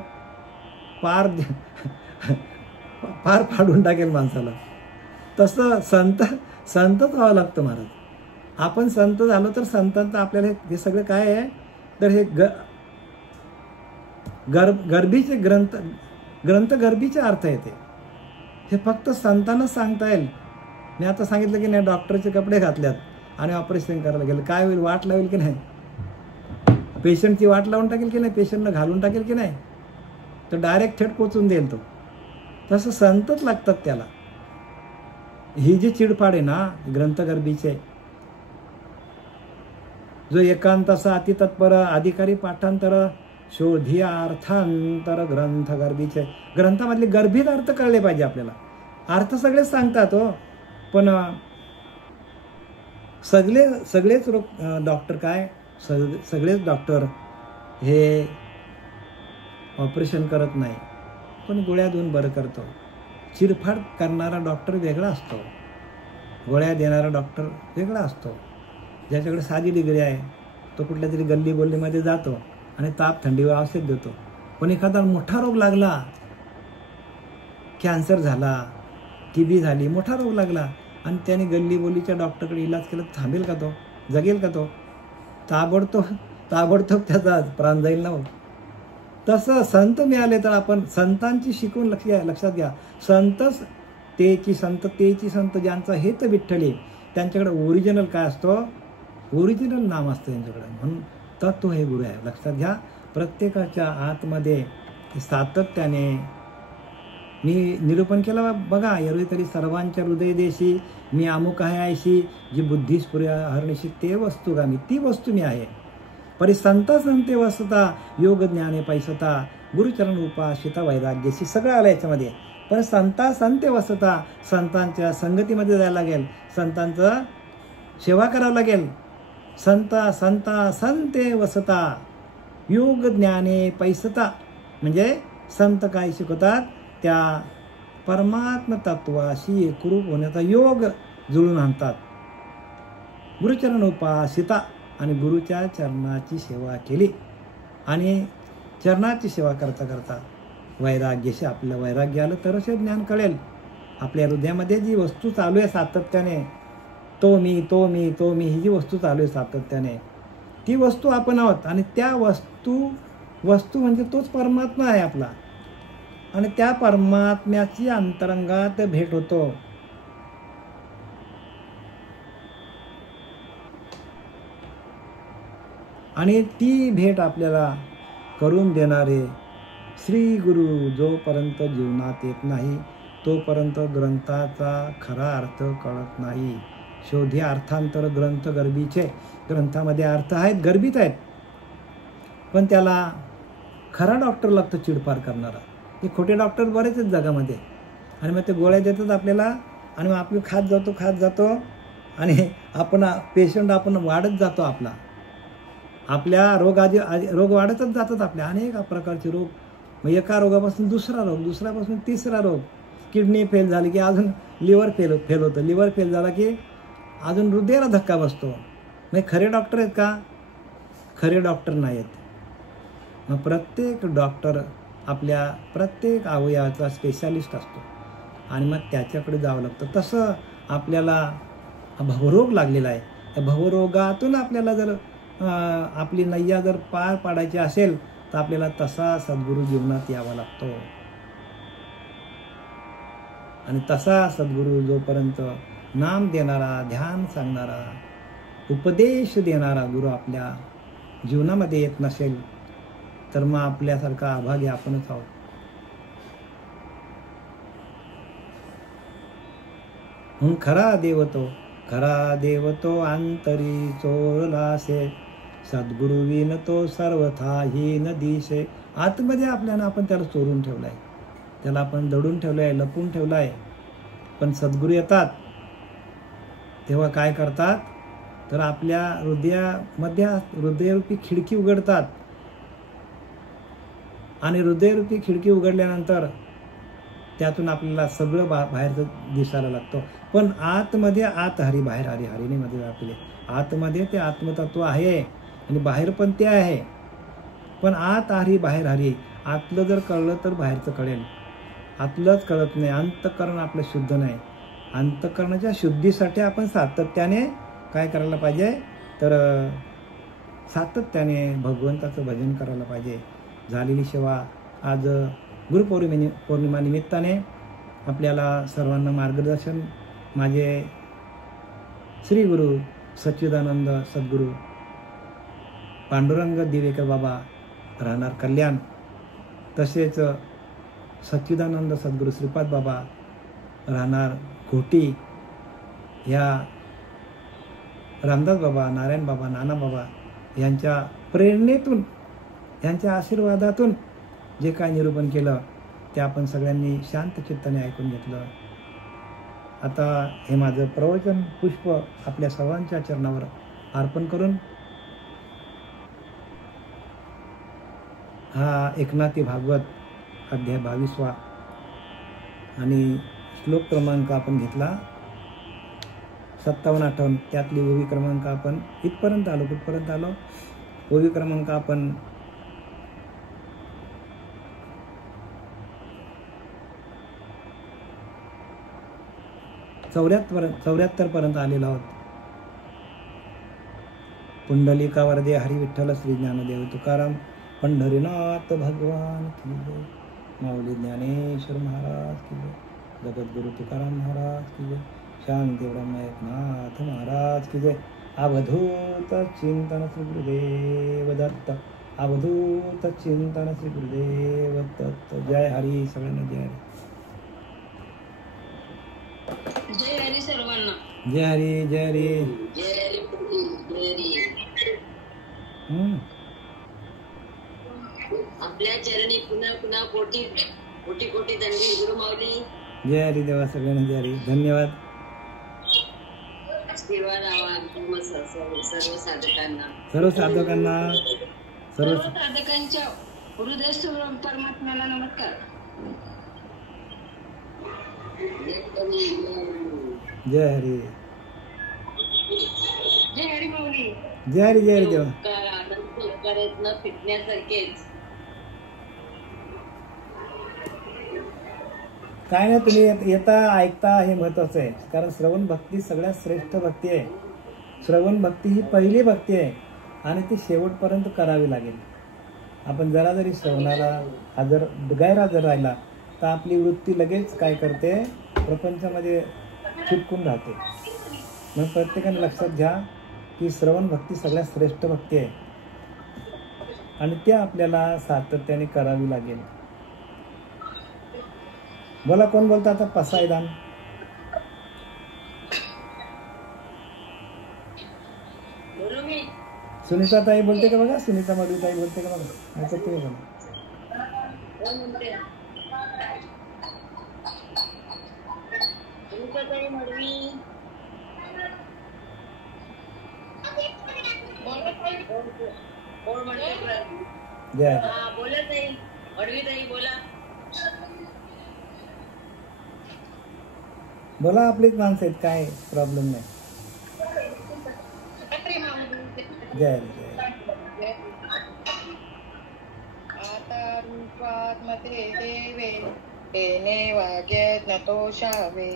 पार फाडून टाकेल माणसाला. तसं संतच व्हावं लागतं महाराज. आपण संत झालो तर संतांचं आपल्याला हे सगळं काय आहे तर हे गर्भीचे ग्रंथ गर्भीचे अर्थ येते. हे फक्त संतांनाच सांगता येईल. मी आता सांगितलं की नाही, डॉक्टरचे कपडे घातल्यात आणि ऑपरेशन करायला गेलं, काय होईल? वाट लावेल की नाही? पेशंटची वाट लावून टाकेल की नाही? पेशंटला घालून टाकेल की नाही? तर डायरेक्ट थेट पोचून देईल तो. तसं संतच लागतात त्याला. ही जी चिडफाड आहे ना ग्रंथगर्भीचे, जो एकांताचा अतितत्पर अधिकारी पाठांतर शोधी अर्थांतर ग्रंथगर्भीचे, ग्रंथामधले गर्भित अर्थ कळले पाहिजे आपल्याला. अर्थ सगळेच सांगतात हो, पण सगळेच डॉक्टर काय, सगळेच डॉक्टर हे ऑपरेशन करत नाही, पण गोळ्या देऊन बरं करतो. चिरफाड करणारा डॉक्टर वेगळा असतो, गोळ्या देणारा डॉक्टर वेगळा असतो. ज्याच्याकडे साधी डिग्री आहे तो कुठल्या तरी गल्ली बोल्लीमध्ये जातो आणि ताप थंडीवर औषध देतो. पण एखादा मोठा रोग लागला, कॅन्सर झाला, TB झाली, मोठा रोग लागला आणि त्याने गल्ली बोलीच्या डॉक्टरकडे इलाज केला, थांबेल का तो? जगेल का तो? ताबडतोब त्याचा प्राण जाईल ना हो. तसं संत मिळाले तर आपण संतांची शिकवून लक्षात घ्या. संततेची संत ज्यांचा हेत विठ्ठली, त्यांच्याकडे ओरिजिनल काय असतो? ओरिजिनल नाम असतं त्यांच्याकडे. म्हणून तत्व हे गुरु आहे, लक्षात घ्या. प्रत्येकाच्या आतमध्ये सातत्याने मी निरूपण केलं बघा. एरवी तरी सर्वांच्या हृदय देशी मी अमुक आहे ऐशी, जी बुद्धी स्फुर्य हरणीशी ते वस्तू गामी, ती वस्तू मी आहे. परी संता संते वसता योग ज्ञाने पैसता गुरुचरण उपासिता वैराग्याशी सगळं आलं याच्यामध्ये. पण संता संते वसता, संतांच्या संगतीमध्ये जायला लागेल, संतांचं सेवा करावं लागेल. संता संता संते वसता योग ज्ञाने पैसता. म्हणजे संत काय शिकवतात, त्या परमात्म तत्वाशी एकरूप होण्याचा योग जुळून आणतात. गुरुचरण उपासिता, आणि गुरुच्या चरणाची सेवा केली, आणि चरणाची सेवा करता करता वैराग्याशी आपलं वैराग्य आलं तरच हे ज्ञान कळेल. आपल्या हृदयामध्ये जी वस्तू चालू आहे सातत्याने, तो मी तो मी तो मी, ही जी वस्तू चालू आहे सातत्याने, ती वस्तू आपण आहोत. आणि त्या वस्तू म्हणजे तोच परमात्मा आहे आपला, आणि त्या परमात्म्याची अंतरंगात भेट होतो. आणि ती भेट आपल्याला करून देणारे श्री गुरु जोपर्यंत जीवनात येत नाही तोपर्यंत ग्रंथाचा खरा अर्थ कळत नाही. शोधी अर्थांतर ग्रंथ गर्भीचे, ग्रंथामध्ये अर्थ आहेत, गर्भित आहेत, पण त्याला खरा डॉक्टर लागतो चिडपार करणारा. हे खोटे डॉक्टर बरेच आहेत जगामध्ये, आणि मग ते गोळ्या देतात आपल्याला, आणि मग आपली खात जातो आणि आपण पेशंट आपण वाढत जातो. आपल्या रोग वाढतच जातात. आपल्या अनेक प्रकारचे रोग, मग एका रोगापासून दुसरा रोग, दुसऱ्यापासून तिसरा रोग. किडनी फेल झाली की अजून लिव्हर फेल होतं, लिव्हर फेल झाला की अजून हृदयाला धक्का बसतो. मग खरे डॉक्टर आहेत का? खरे डॉक्टर नाही आहेत. मग प्रत्येक डॉक्टर आपल्या प्रत्येक अवयवाचा स्पेशालिस्ट असतो, आणि मग त्याच्याकडे जावं लागतं. तसं आपल्याला भवरोग लागलेला आहे. त्या भवरोगातून आपल्याला जर आपली नय्या जर पार पाडायची असेल तर आपल्याला तसा सद्गुरू जीवनात यावा लागतो. आणि तसा सद्गुरू जोपर्यंत नाम देणारा, ध्यान सांगणारा, उपदेश देणारा गुरु आपल्या जीवनामध्ये येत नसेल तर मग आपल्यासारखा अभागी आपणच आहोत. म्हणून खरा देवतो अंतरी चोरलासे, सद्गुरु विन तो सर्वथा ही न दिसे. आतमध्ये आपल्याला आपण त्याला चोरून ठेवलाय, त्याला आपण दडून ठेवलंय, लपून ठेवलाय. पण सद्गुरू येतात तेव्हा काय करतात, तर आपल्या हृदयामध्ये हृदयरूपी खिडकी उघडतात, आणि हृदयरूपी खिडकी उघडल्यानंतर त्यातून आपल्याला सगळं बाहेरचं दिसायला लागतं. पण आतमध्ये आत हरी, बाहेर हरी, हरिणीमध्ये आपले आतमध्ये ते आत्मतत्व आहे, आणि बाहेर पण ते आहे. पण आत हरी बाहेर हरी, आतलं जर कळलं तर बाहेरचं कळेल. आतलंच कळत नाही, अंतःकरण आपलं शुद्ध नाही. अंतःकरणाच्या शुद्धीसाठी आपण सातत्याने काय करायला पाहिजे, तर सातत्याने भगवंताचं भजन करायला पाहिजे. झालेली सेवा आज गुरुपौर्णिमा निमित्ताने आपल्याला सर्वांना मार्गदर्शन माझे श्री गुरु सच्चिदानंद सद्गुरू पांडुरंग दिवेकर बाबा राहणार कल्याण, तसेच सच्चिदानंद सद्गुरू श्रीपाद बाबा राहणार घोटी, ह्या रामदास बाबा, नारायण बाबा, नाना बाबा यांच्या प्रेरणेतून, यांच्या आशीर्वादातून जे काय निरूपण केलं ते आपण सगळ्यांनी शांत चित्ताने ऐकून घेतलं. आता हे माझं प्रवचन पुष्प आपल्या सर्वांच्या चरणावर अर्पण करून हा एकनाथी भागवत अध्याय 22 आणि श्लोक क्रमांक आपण घेतला 57-58. त्यातली ओवी क्रमांक आपण इथपर्यंत आलो. कुठपर्यंत आलो? ओवी क्रमांक आपण 74 पर्यंत आलेलो आहोत. पुंडलिका वरदे हरी विठ्ठल श्री ज्ञानदेव तुकाराम पंढरीनाथ भगवान की जय. माऊली ज्ञानेश्वर महाराज की जय. जगद्गुरु तुकाराम महाराज की जय. शांती ब्रह्म एकनाथ महाराज की जय. अवधूत चिंतन श्री गुरुदेव दत्त. अवधूत चिंतन श्री गुरुदेव दत्त. जय हरी. सगळ्यांना जय हरी. जय हरी सर्वांना. जय हरी. जय हरी. जय हरी. जय हरी. आपल्या चरणी पुन्हा पुन्हा कोटी कोटी कोटी दंडी गुरु माऊली. जय हरी देवा. सगळ्यांना जय हरी. धन्यवाद. आशीर्वाद आवा. सर्व साधकांना सर्व साधकांना सर्व सर्व साधकांच्या हृदय परमात्म्याला नमस्कार. जय हरी जय हरी माऊली. जय हरी जय हरी देव. उपकार आनंद उपकारेत न फिटण्यासारखेच. काय नाही, तुम्ही येता ऐकता हे महत्वाचं आहे. कारण श्रवण भक्ती सगळ्यात श्रेष्ठ भक्ती आहे. श्रवण भक्ती ही पहिली भक्ती आहे आणि ती शेवटपर्यंत करावी लागेल. आपण जरा जरी श्रवणाला गैरहजर राहिला तर आपली वृत्ती लगेच काय करते, प्रपंचामध्ये चिटकून राहते. मग प्रत्येकाने लक्षात घ्या की श्रवण भक्ती सगळ्यात श्रेष्ठ भक्ती आहे आणि त्या आपल्याला सातत्याने करावी लागेल. बोला, कोण बोलता आता? पसायदान. सुनीता ताई बोलते का बघा? सुनीता मडवी ताई बोलते का बघा? नाही तर ते बोला. जय बोला ताई, मडवी ताई बोला. बोला, आपलीच माणसं आहेत, काय प्रॉब्लेम नाही. जय जय. आता रूपात्मते देवे तेने वाग्येत न तोषावे.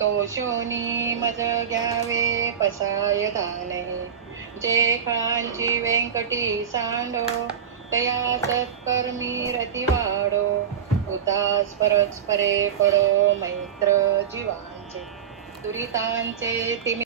तोषोनी मज घ्यावे पसाय दाने. जे फळांची व्यंकटी सांडो तया सत्कर्मी रती वाढो. उदास परस्परे पडो मैत्र जीवांचे. दुरितांचे तिमी